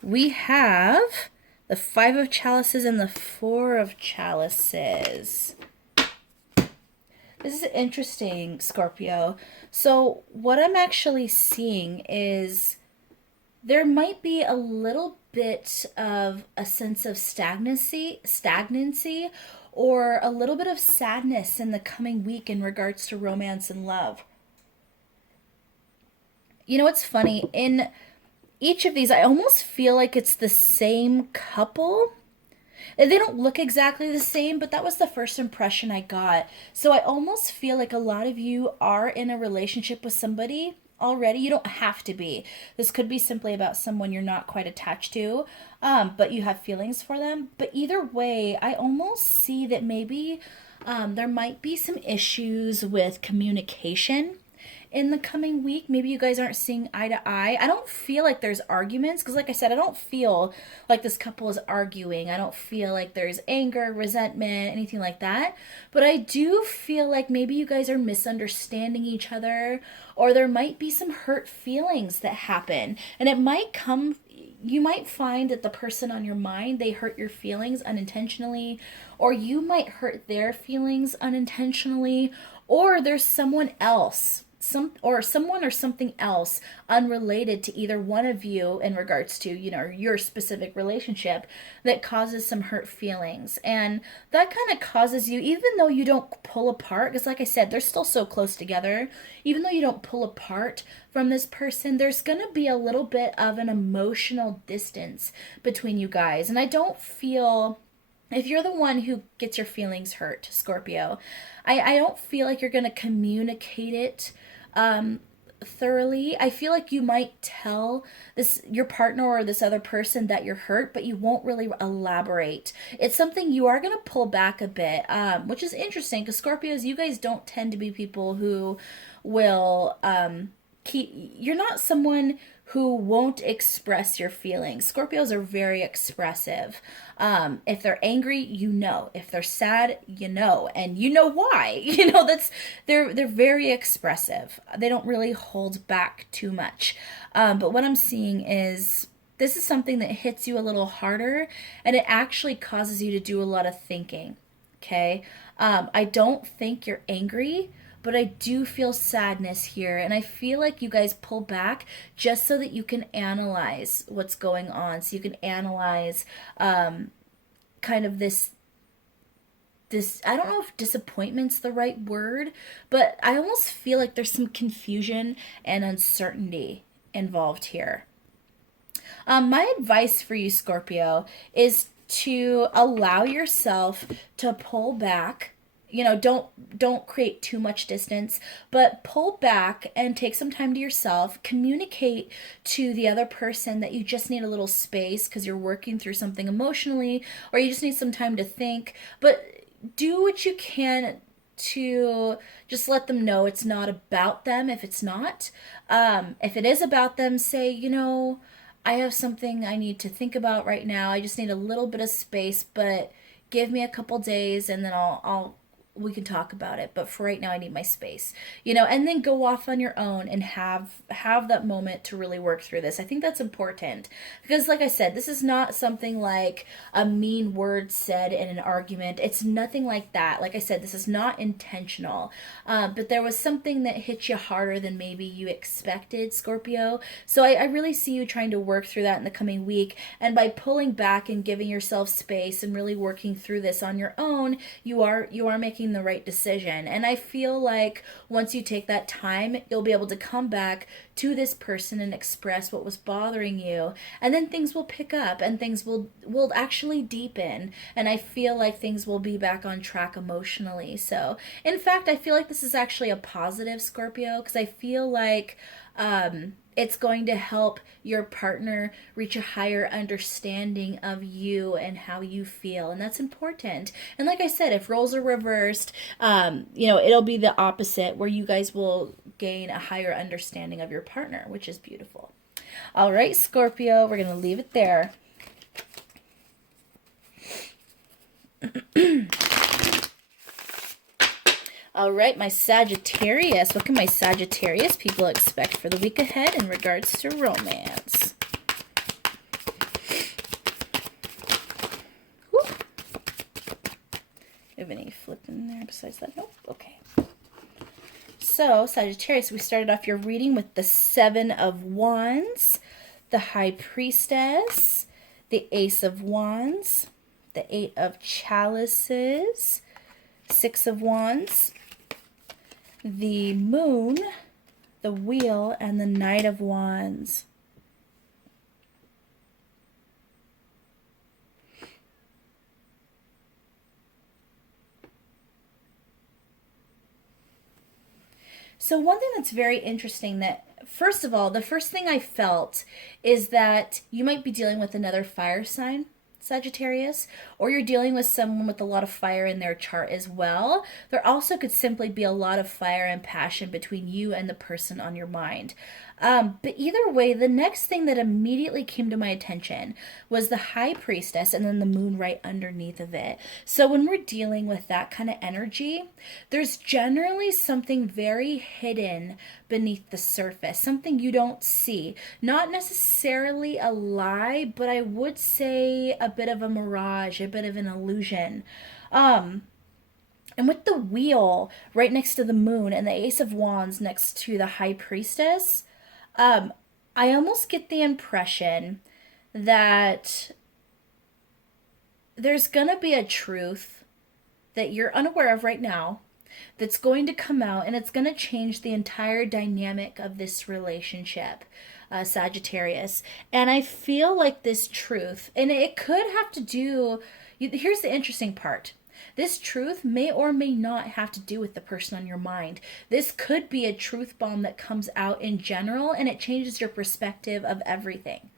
We have the Five of Chalices and the Four of Chalices. This is interesting, Scorpio. So what I'm actually seeing is there might be a little bit of a sense of stagnancy, or a little bit of sadness in the coming week in regards to romance and love. You know what's funny? In each of these, I almost feel like it's the same couple. They don't look exactly the same, but that was the first impression I got. So I almost feel like a lot of you are in a relationship with somebody already. You don't have to be. This could be simply about someone you're not quite attached to, but you have feelings for them. But either way, I almost see that maybe there might be some issues with communication in the coming week. Maybe you guys aren't seeing eye to eye. I don't feel like there's arguments because, like I said, I don't feel like this couple is arguing. I don't feel like there's anger, resentment, anything like that. But I do feel like maybe you guys are misunderstanding each other, or there might be some hurt feelings that happen. And it might come, you might find that the person on your mind, they hurt your feelings unintentionally, or you might hurt their feelings unintentionally, or there's someone else, someone or something else unrelated to either one of you in regards to, you know, your specific relationship that causes some hurt feelings. And that kind of causes you, even though you don't pull apart, because like I said, they're still so close together, even though you don't pull apart from this person, there's going to be a little bit of an emotional distance between you guys. And I don't feel, if you're the one who gets your feelings hurt, Scorpio, I don't feel like you're going to communicate it thoroughly. I feel like you might tell this your partner or this other person that you're hurt, but you won't really elaborate. It's something you are going to pull back a bit, which is interesting because Scorpios, you guys don't tend to be people who will you're not someone who won't express your feelings. Scorpios are very expressive. If they're angry, you know. If they're sad, you know, and you know why. You know, they're very expressive. They don't really hold back too much. But what I'm seeing is this is something that hits you a little harder, and it actually causes you to do a lot of thinking. Okay, I don't think you're angry, but I do feel sadness here, and I feel like you guys pull back just so that you can analyze what's going on, so you can analyze kind of this, I don't know if disappointment's the right word, but I almost feel like there's some confusion and uncertainty involved here. My advice for you, Scorpio, is to allow yourself to pull back. You know, don't create too much distance, but pull back and take some time to yourself. Communicate to the other person that you just need a little space because you're working through something emotionally, or you just need some time to think. But do what you can to just let them know it's not about them if it's not. If it is about them, say, you know, I have something I need to think about right now. I just need a little bit of space, but give me a couple days and then I'll we can talk about it, but for right now I need my space, you know, and then go off on your own and have that moment to really work through this. I think that's important because, like I said, this is not something like a mean word said in an argument. It's nothing like that. Like I said, this is not intentional, but there was something that hit you harder than maybe you expected, Scorpio. So I really see you trying to work through that in the coming week, and by pulling back and giving yourself space and really working through this on your own, you are making the right decision. And I feel like once you take that time, you'll be able to come back to this person and express what was bothering you, and then things will pick up and things will actually deepen, and I feel like things will be back on track emotionally. So in fact, I feel like this is actually a positive, Scorpio, because I feel like it's going to help your partner reach a higher understanding of you and how you feel. And that's important. And like I said, if roles are reversed, you know, it'll be the opposite where you guys will gain a higher understanding of your partner, which is beautiful. All right, Scorpio, we're going to leave it there. All right, my Sagittarius. What can my Sagittarius people expect for the week ahead in regards to romance? Whew. Have any flip in there besides that? Nope. Okay. So, Sagittarius, we started off your reading with the Seven of Wands, the High Priestess, the Ace of Wands, the Eight of Chalices, Six of Wands, the Moon, the Wheel, and the Knight of Wands. So one thing that's very interesting, that first of all, the first thing I felt is that you might be dealing with another fire sign, Sagittarius, or you're dealing with someone with a lot of fire in their chart as well. There also could simply be a lot of fire and passion between you and the person on your mind. But either way, the next thing that immediately came to my attention was the High Priestess and then the Moon right underneath of it. So when we're dealing with that kind of energy, there's generally something very hidden beneath the surface, something you don't see. Not necessarily a lie, but I would say a bit of a mirage, a bit of an illusion. And with the Wheel right next to the Moon and the Ace of Wands next to the High Priestess, I almost get the impression that there's gonna be a truth that you're unaware of right now that's going to come out, and it's going to change the entire dynamic of this relationship, Sagittarius. And I feel like this truth, and it could have to do, here's the interesting part. This truth may or may not have to do with the person on your mind. This could be a truth bomb that comes out in general, and it changes your perspective of everything.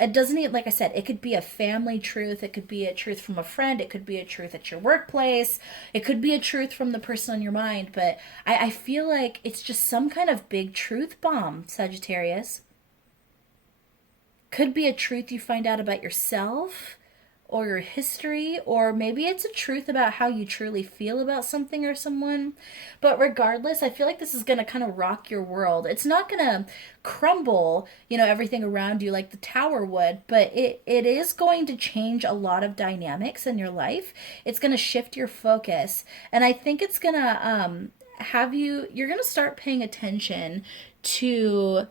It doesn't even, like I said, it could be a family truth. It could be a truth from a friend. It could be a truth at your workplace. It could be a truth from the person on your mind. But I feel like it's just some kind of big truth bomb, Sagittarius. Could be a truth you find out about yourself or your history, or maybe it's a truth about how you truly feel about something or someone. But regardless, I feel like this is going to kind of rock your world. It's not going to crumble, everything around you like the tower would, but it is going to change a lot of dynamics in your life. It's going to shift your focus, and I think it's going to you're going to start paying attention to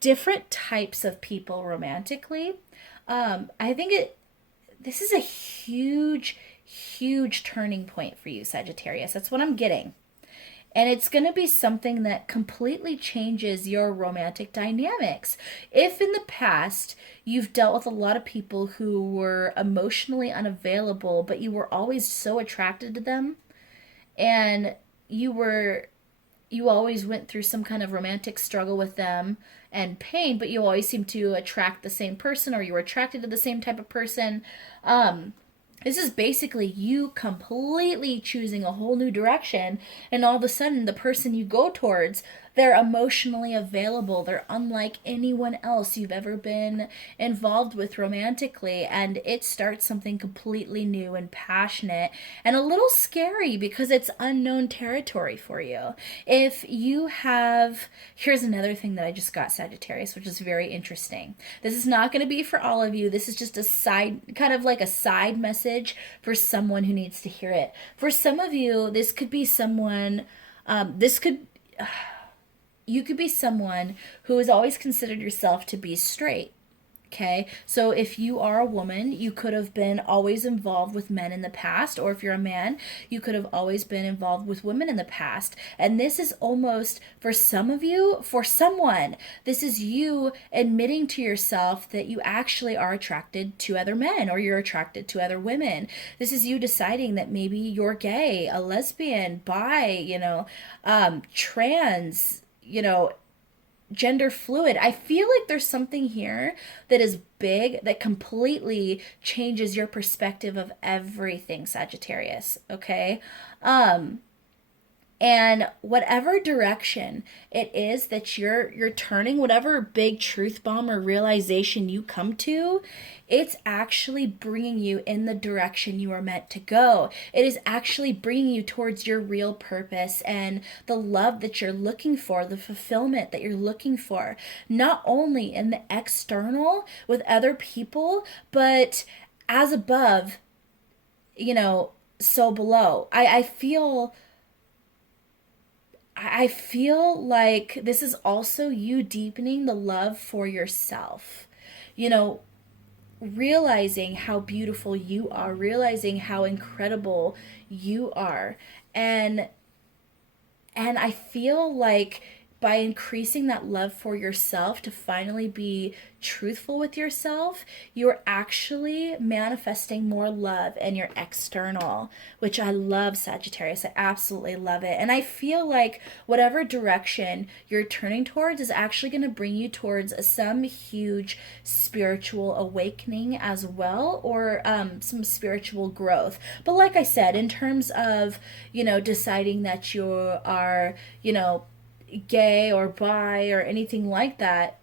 different types of people romantically. I think this is a huge turning point for you, Sagittarius. That's what I'm getting. And it's going to be something that completely changes your romantic dynamics. If in the past you've dealt with a lot of people who were emotionally unavailable, but you were always so attracted to them, and you always went through some kind of romantic struggle with them and pain, but you always seem to attract the same person, or you were attracted to the same type of person. This is basically you completely choosing a whole new direction, and all of a sudden, the person you go towards, they're emotionally available. They're unlike anyone else you've ever been involved with romantically, and it starts something completely new and passionate and a little scary because it's unknown territory for you. If you have, here's another thing that I just got, Sagittarius, which is very interesting. This is not going to be for all of you. This is just a side, kind of like a side message for someone who needs to hear it. For some of you, this could be someone, you could be someone who has always considered yourself to be straight. Okay, so if you are a woman, you could have been always involved with men in the past, or if you're a man, you could have always been involved with women in the past. And this is almost, for some of you, for someone, this is you admitting to yourself that you actually are attracted to other men, or you're attracted to other women. This is you deciding that maybe you're gay, a lesbian, bi, trans, gender fluid. I feel like there's something here that is big that completely changes your perspective of everything, Sagittarius, okay? And whatever direction it is that you're turning, whatever big truth bomb or realization you come to, it's actually bringing you in the direction you are meant to go. It is actually bringing you towards your real purpose and the love that you're looking for, the fulfillment that you're looking for, not only in the external with other people, but as above, so below. I feel like this is also you deepening the love for yourself. Realizing how beautiful you are, realizing how incredible you are. And I feel like by increasing that love for yourself to finally be truthful with yourself, you're actually manifesting more love in your external, which I love, Sagittarius. I absolutely love it. And I feel like whatever direction you're turning towards is actually going to bring you towards some huge spiritual awakening as well, or some spiritual growth. But like I said, in terms of, deciding that you are, gay or bi or anything like that,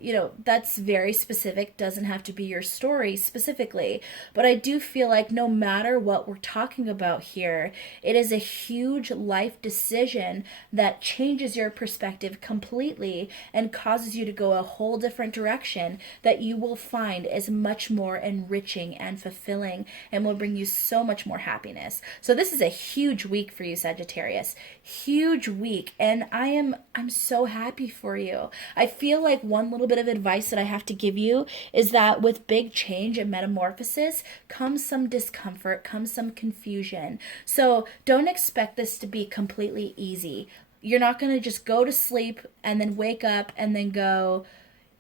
that's very specific, doesn't have to be your story specifically. But I do feel like no matter what we're talking about here, it is a huge life decision that changes your perspective completely and causes you to go a whole different direction that you will find is much more enriching and fulfilling and will bring you so much more happiness. So this is a huge week for you, Sagittarius. Huge week. And I'm so happy for you. I feel like one little bit of advice that I have to give you is that with big change and metamorphosis comes some discomfort, comes some confusion. So don't expect this to be completely easy. You're not going to just go to sleep and then wake up and then go,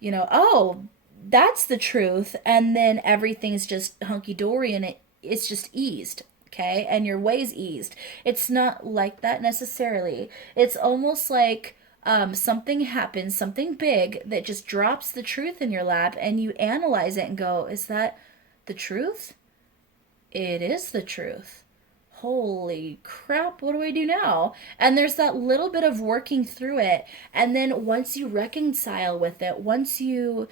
oh, that's the truth. And then everything's just hunky-dory and it's just eased. Okay, and your way's eased. It's not like that necessarily. It's almost like something happens, something big that just drops the truth in your lap, and you analyze it and go, is that the truth? It is the truth. Holy crap, what do I do now? And there's that little bit of working through it, and then once you reconcile with it, once you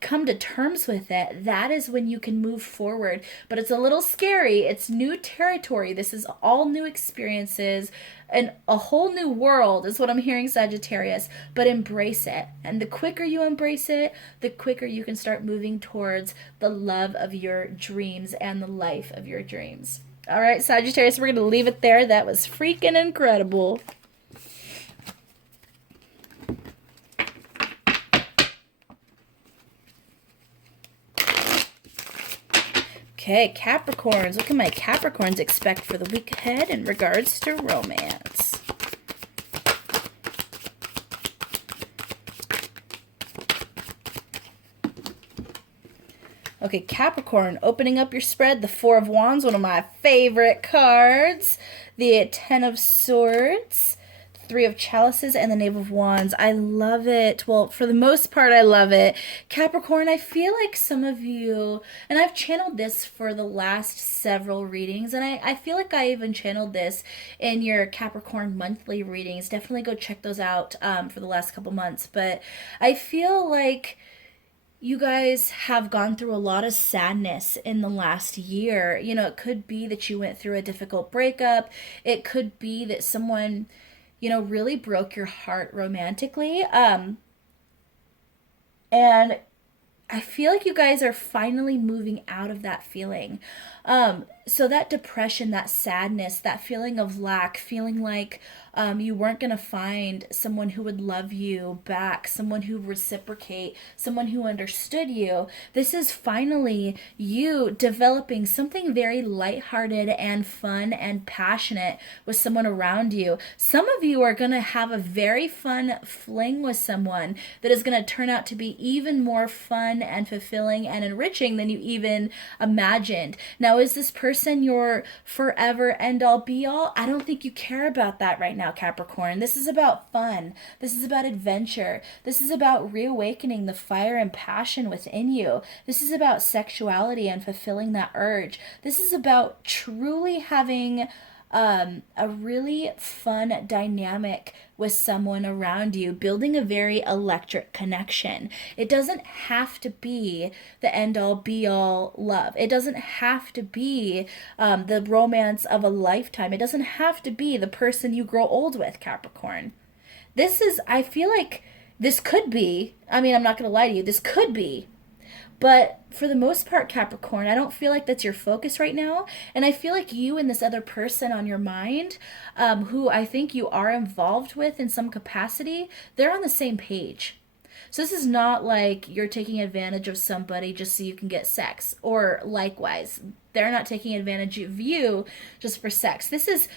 come to terms with it, that is when you can move forward. But it's a little scary. It's new territory. This is all new experiences and a whole new world is what I'm hearing, Sagittarius. But embrace it. And the quicker you embrace it, the quicker you can start moving towards the love of your dreams and the life of your dreams. All right, Sagittarius, we're going to leave it there. That was freaking incredible. Okay, Capricorns. What can my Capricorns expect for the week ahead in regards to romance? Okay, Capricorn, opening up your spread, the Four of Wands, one of my favorite cards. The Ten of Swords, Three of Chalices, and the Knave of Wands. I love it. Well, for the most part, I love it. Capricorn, I feel like some of you, and I've channeled this for the last several readings, and I feel like I even channeled this in your Capricorn monthly readings. Definitely go check those out for the last couple months. But I feel like you guys have gone through a lot of sadness in the last year. You know, it could be that you went through a difficult breakup. It could be that someone, you know, really broke your heart romantically. And I feel like you guys are finally moving out of that feeling. So that depression, that sadness, that feeling of lack, feeling like you weren't going to find someone who would love you back, someone who would reciprocate, someone who understood you. This is finally you developing something very lighthearted and fun and passionate with someone around you. Some of you are going to have a very fun fling with someone that is going to turn out to be even more fun and fulfilling and enriching than you even imagined. Now, is this person your forever end all be all? I don't think you care about that right now, Capricorn. This is about fun. This is about adventure. This is about reawakening the fire and passion within you. This is about sexuality and fulfilling that urge. This is about truly having a really fun dynamic with someone around you, building a very electric connection. It doesn't have to be the end all be all love. It doesn't have to be the romance of a lifetime. It doesn't have to be the person you grow old with, Capricorn. I feel like this could be, I mean, I'm not going to lie to you, this could be. But for the most part, Capricorn, I don't feel like that's your focus right now. And I feel like you and this other person on your mind, who I think you are involved with in some capacity, they're on the same page. So this is not like you're taking advantage of somebody just so you can get sex. Or likewise, they're not taking advantage of you just for sex. This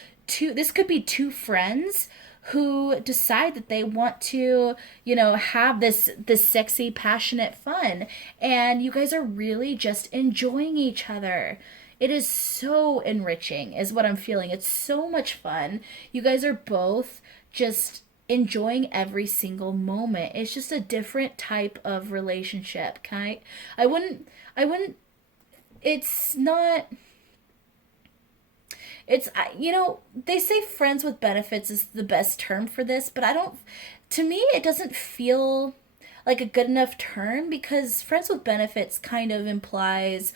could be two friends who decide that they want to, you know, have this sexy, passionate fun. And you guys are really just enjoying each other. It is so enriching, is what I'm feeling. It's so much fun. You guys are both just enjoying every single moment. It's just a different type of relationship. I wouldn't, it's not, it's, you know, they say friends with benefits is the best term for this, but to me, it doesn't feel like a good enough term, because friends with benefits kind of implies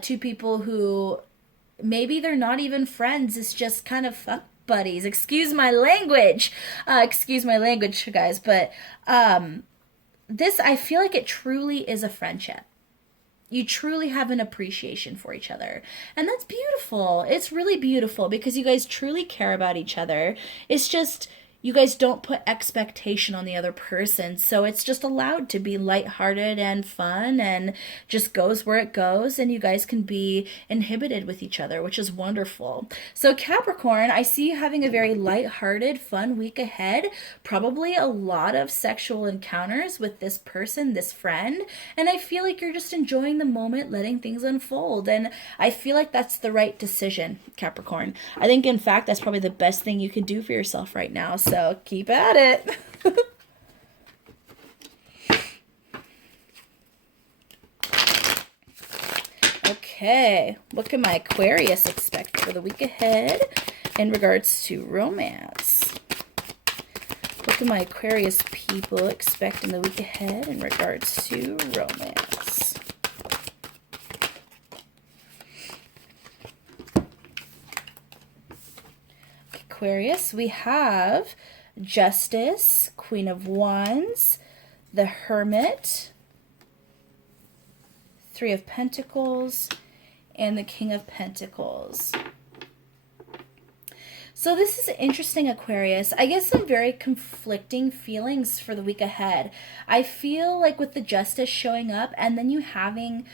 two people who maybe they're not even friends. It's just kind of fuck buddies. Excuse my language. Guys. But this, I feel like it truly is a friendship. You truly have an appreciation for each other. And that's beautiful. It's really beautiful because you guys truly care about each other. It's just you guys don't put expectation on the other person. So it's just allowed to be lighthearted and fun and just goes where it goes. And you guys can be inhibited with each other, which is wonderful. So Capricorn, I see you having a very lighthearted, fun week ahead. Probably a lot of sexual encounters with this person, this friend. And I feel like you're just enjoying the moment, letting things unfold. And I feel like that's the right decision, Capricorn. I think, in fact, that's probably the best thing you can do for yourself right now. So keep at it. Okay, what can my Aquarius expect for the week ahead in regards to romance? What can my Aquarius people expect in the week ahead in regards to romance? Aquarius, we have Justice, Queen of Wands, the Hermit, Three of Pentacles, and the King of Pentacles. So this is interesting, Aquarius. I get some very conflicting feelings for the week ahead. I feel like with the Justice showing up and then you having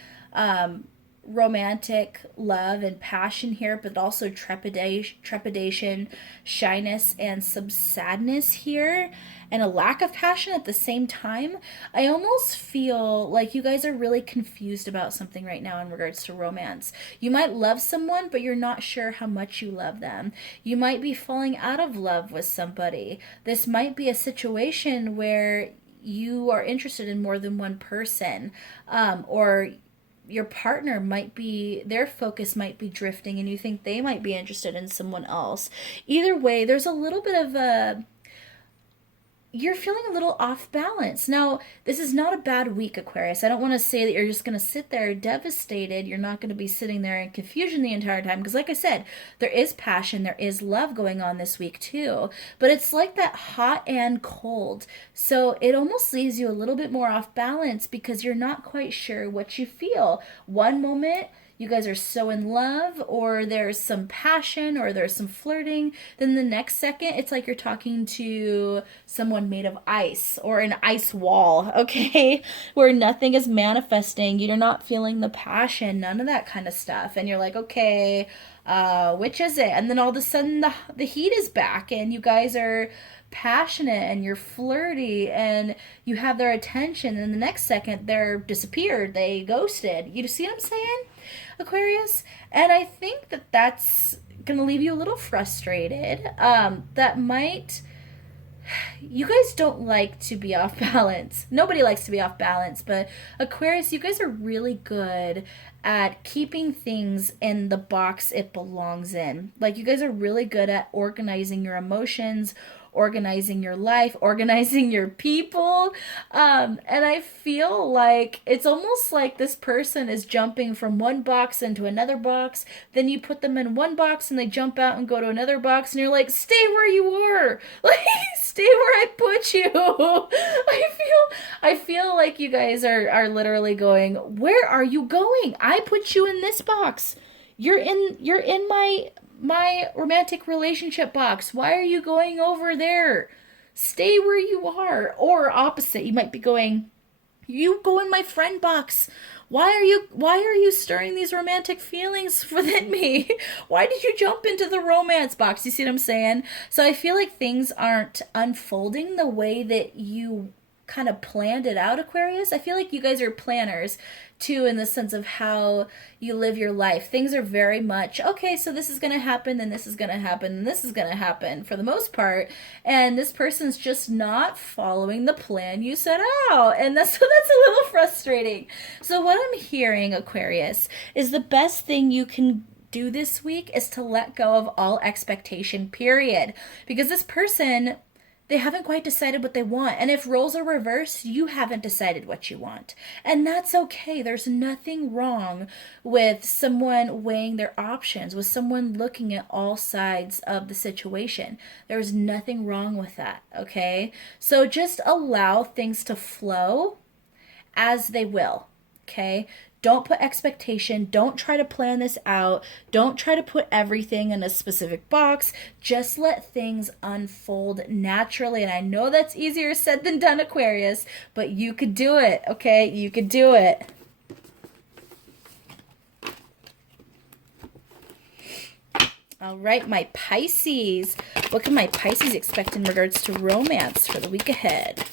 romantic love and passion here, but also trepidation, shyness, and some sadness here, and a lack of passion at the same time. I almost feel like you guys are really confused about something right now in regards to romance. You might love someone, but you're not sure how much you love them. You might be falling out of love with somebody. This might be a situation where you are interested in more than one person, or your partner might be, their focus might be drifting and you think they might be interested in someone else. Either way, there's a little bit of a, you're feeling a little off balance. Now, this is not a bad week, Aquarius. I don't want to say that you're just going to sit there devastated. You're not going to be sitting there in confusion the entire time. Because like I said, there is passion, there is love going on this week too. But it's like that hot and cold. So it almost leaves you a little bit more off balance because you're not quite sure what you feel. One moment, you guys are so in love, or there's some passion, or there's some flirting. Then the next second, it's like you're talking to someone made of ice or an ice wall, okay? Where nothing is manifesting. You're not feeling the passion, none of that kind of stuff. And you're like, okay, which is it? And then all of a sudden the heat is back and you guys are passionate and you're flirty and you have their attention, and the next second they're disappeared, they ghosted. You see what I'm saying, Aquarius? And I think that that's gonna leave you a little frustrated. That might, you guys don't like to be off balance. Nobody likes to be off balance, but Aquarius, you guys are really good at keeping things in the box it belongs in. Like, you guys are really good at organizing your emotions, organizing your life, organizing your people. And I feel like it's almost like this person is jumping from one box into another box. Then you put them in one box and they jump out and go to another box, and you're like, stay where you were. Like, stay where I put you. I feel like you guys are literally going, where are you going? I put you in this box. You're in my romantic relationship box. Why are you going over there? Stay where you are. Or opposite, you might be going, you go in my friend box. Why are you stirring these romantic feelings within me? Why did you jump into the romance box? You see what I'm saying? So I feel like things aren't unfolding the way that you kind of planned it out, Aquarius. I feel like you guys are planners too, in the sense of how you live your life. Things are very much, okay, so this is going to happen, and this is going to happen, and this is going to happen for the most part. And this person's just not following the plan you set out. And that's a little frustrating. So what I'm hearing, Aquarius, is the best thing you can do this week is to let go of all expectation, period. Because this person, they haven't quite decided what they want. And if roles are reversed, you haven't decided what you want. And that's okay. There's nothing wrong with someone weighing their options, with someone looking at all sides of the situation. There's nothing wrong with that, okay? So just allow things to flow as they will, okay? Don't put expectation. Don't try to plan this out. Don't try to put everything in a specific box. Just let things unfold naturally. And I know that's easier said than done, Aquarius, but you could do it, okay? You could do it. All right, my Pisces. What can my Pisces expect in regards to romance for the week ahead?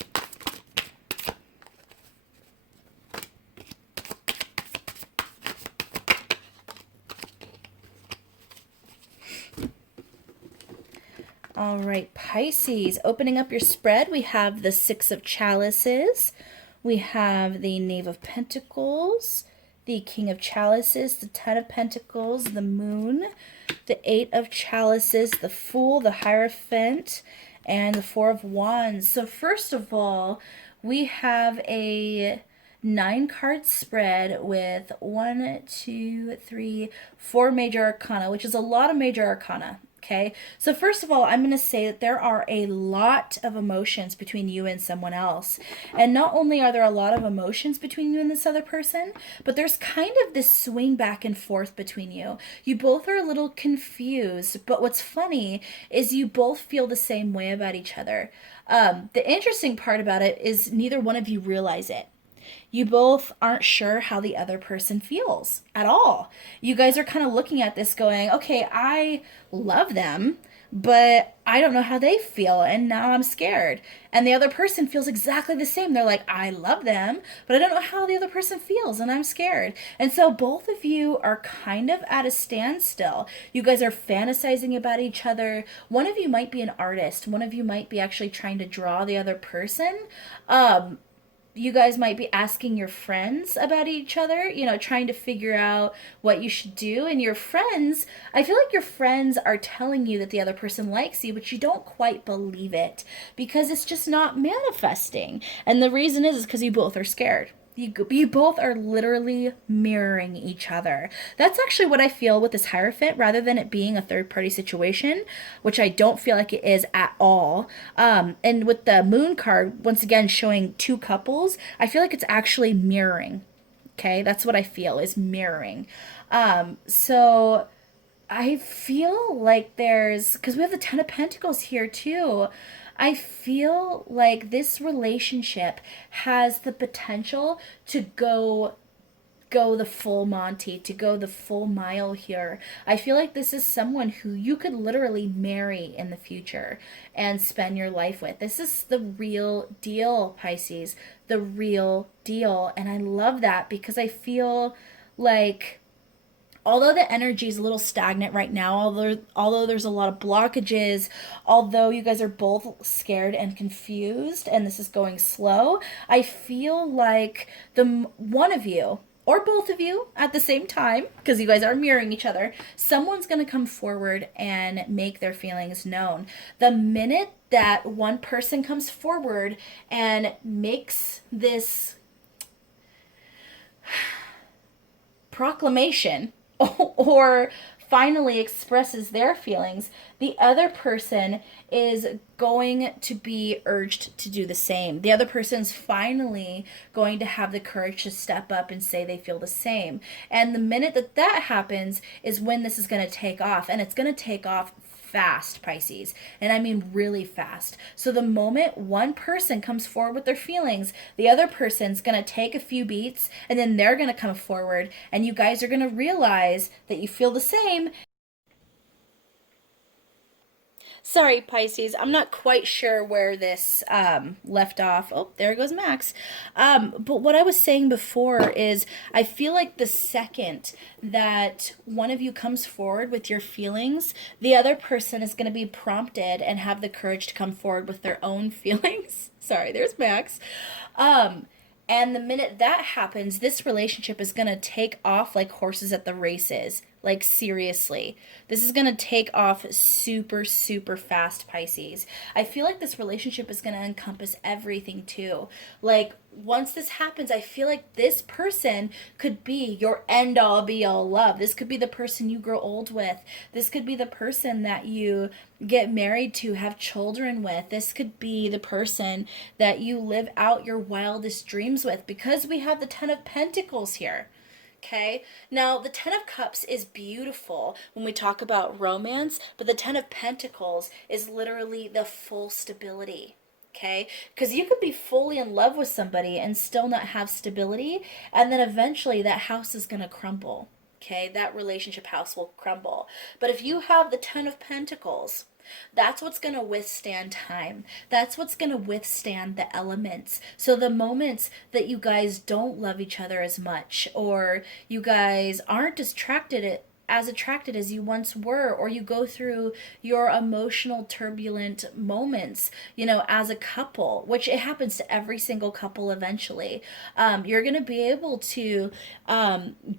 All right, Pisces, opening up your spread, we have the Six of Chalices, we have the Knave of Pentacles, the King of Chalices, the Ten of Pentacles, the Moon, the Eight of Chalices, the Fool, the Hierophant, and the Four of Wands. So first of all, we have a 9-card spread with 1, 2, 3, 4 major arcana, which is a lot of major arcana. Okay, so first of all, I'm going to say that there are a lot of emotions between you and someone else. And not only are there a lot of emotions between you and this other person, but there's kind of this swing back and forth between you. You both are a little confused, but what's funny is you both feel the same way about each other. The interesting part about it is neither one of you realize it. You both aren't sure how the other person feels at all. You guys are kind of looking at this going, okay, I love them, but I don't know how they feel, and now I'm scared. And the other person feels exactly the same. They're like, I love them, but I don't know how the other person feels, and I'm scared. And so both of you are kind of at a standstill. You guys are fantasizing about each other. One of you might be an artist, one of you might be actually trying to draw the other person. You guys might be asking your friends about each other, trying to figure out what you should do. And your friends, I feel like your friends are telling you that the other person likes you, but you don't quite believe it because it's just not manifesting. And the reason is because you both are scared. You both are literally mirroring each other. That's actually what I feel with this Hierophant, rather than it being a third party situation, which I don't feel like it is at all. And with the Moon card, once again, showing two couples, I feel like it's actually mirroring. Okay, that's what I feel is mirroring. So I feel like because we have the Ten of Pentacles here too. I feel like this relationship has the potential to go the full Monty, to go the full mile here. I feel like this is someone who you could literally marry in the future and spend your life with. This is the real deal, Pisces. The real deal. And I love that because I feel like although the energy is a little stagnant right now, although there's a lot of blockages, although you guys are both scared and confused and this is going slow, I feel like the one of you or both of you at the same time, because you guys are mirroring each other, someone's going to come forward and make their feelings known. The minute that one person comes forward and makes this proclamation or finally expresses their feelings, the other person is going to be urged to do the same. The other person's finally going to have the courage to step up and say they feel the same. And the minute that that happens is when this is going to take off. And it's going to take off fast, Pisces. And I mean really fast. So the moment one person comes forward with their feelings, the other person's going to take a few beats and then they're going to come forward and you guys are going to realize that you feel the same. Sorry, Pisces. I'm not quite sure where this left off. Oh, there goes Max. But what I was saying before is I feel like the second that one of you comes forward with your feelings, the other person is going to be prompted and have the courage to come forward with their own feelings. Sorry, there's Max. And the minute that happens, this relationship is going to take off like horses at the races. Like, seriously. This is going to take off super, super fast, Pisces. I feel like this relationship is going to encompass everything, too. Like, once this happens, I feel like this person could be your end-all, be-all love. This could be the person you grow old with. This could be the person that you get married to, have children with. This could be the person that you live out your wildest dreams with, because we have the Ten of Pentacles here. Okay, now the Ten of Cups is beautiful when we talk about romance, but the Ten of Pentacles is literally the full stability. Okay, because you could be fully in love with somebody and still not have stability, and then eventually that house is going to crumble. Okay, that relationship house will crumble. But if you have the Ten of Pentacles, that's what's going to withstand time. That's what's going to withstand the elements. So the moments that you guys don't love each other as much, or you guys aren't as attracted as you once were, or you go through your emotional turbulent moments, as a couple, which it happens to every single couple eventually, you're going to be able to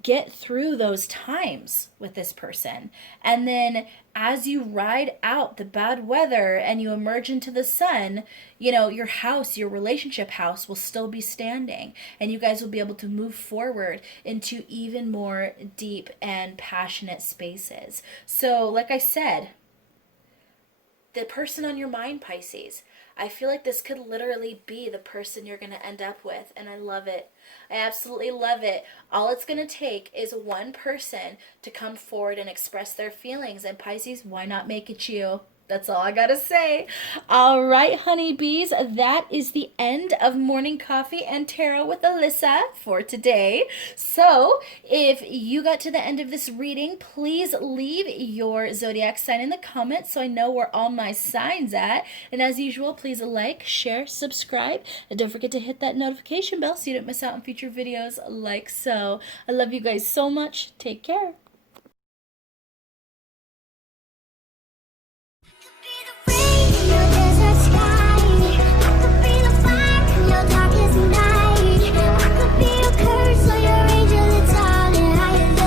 get through those times with this person. And then as you ride out the bad weather and you emerge into the sun, your house, your relationship house will still be standing, and you guys will be able to move forward into even more deep and passionate spaces. So, like I said, the person on your mind, Pisces, I feel like this could literally be the person you're going to end up with, and I love it. I absolutely love it. All it's going to take is one person to come forward and express their feelings, and Pisces, why not make it you? That's all I gotta say. All right, honeybees, that is the end of Morning Coffee and Tarot with Alyssa for today. So, if you got to the end of this reading, please leave your zodiac sign in the comments so I know where all my signs at. And as usual, please like, share, subscribe, and don't forget to hit that notification bell so you don't miss out on future videos like so. I love you guys so much. Take care.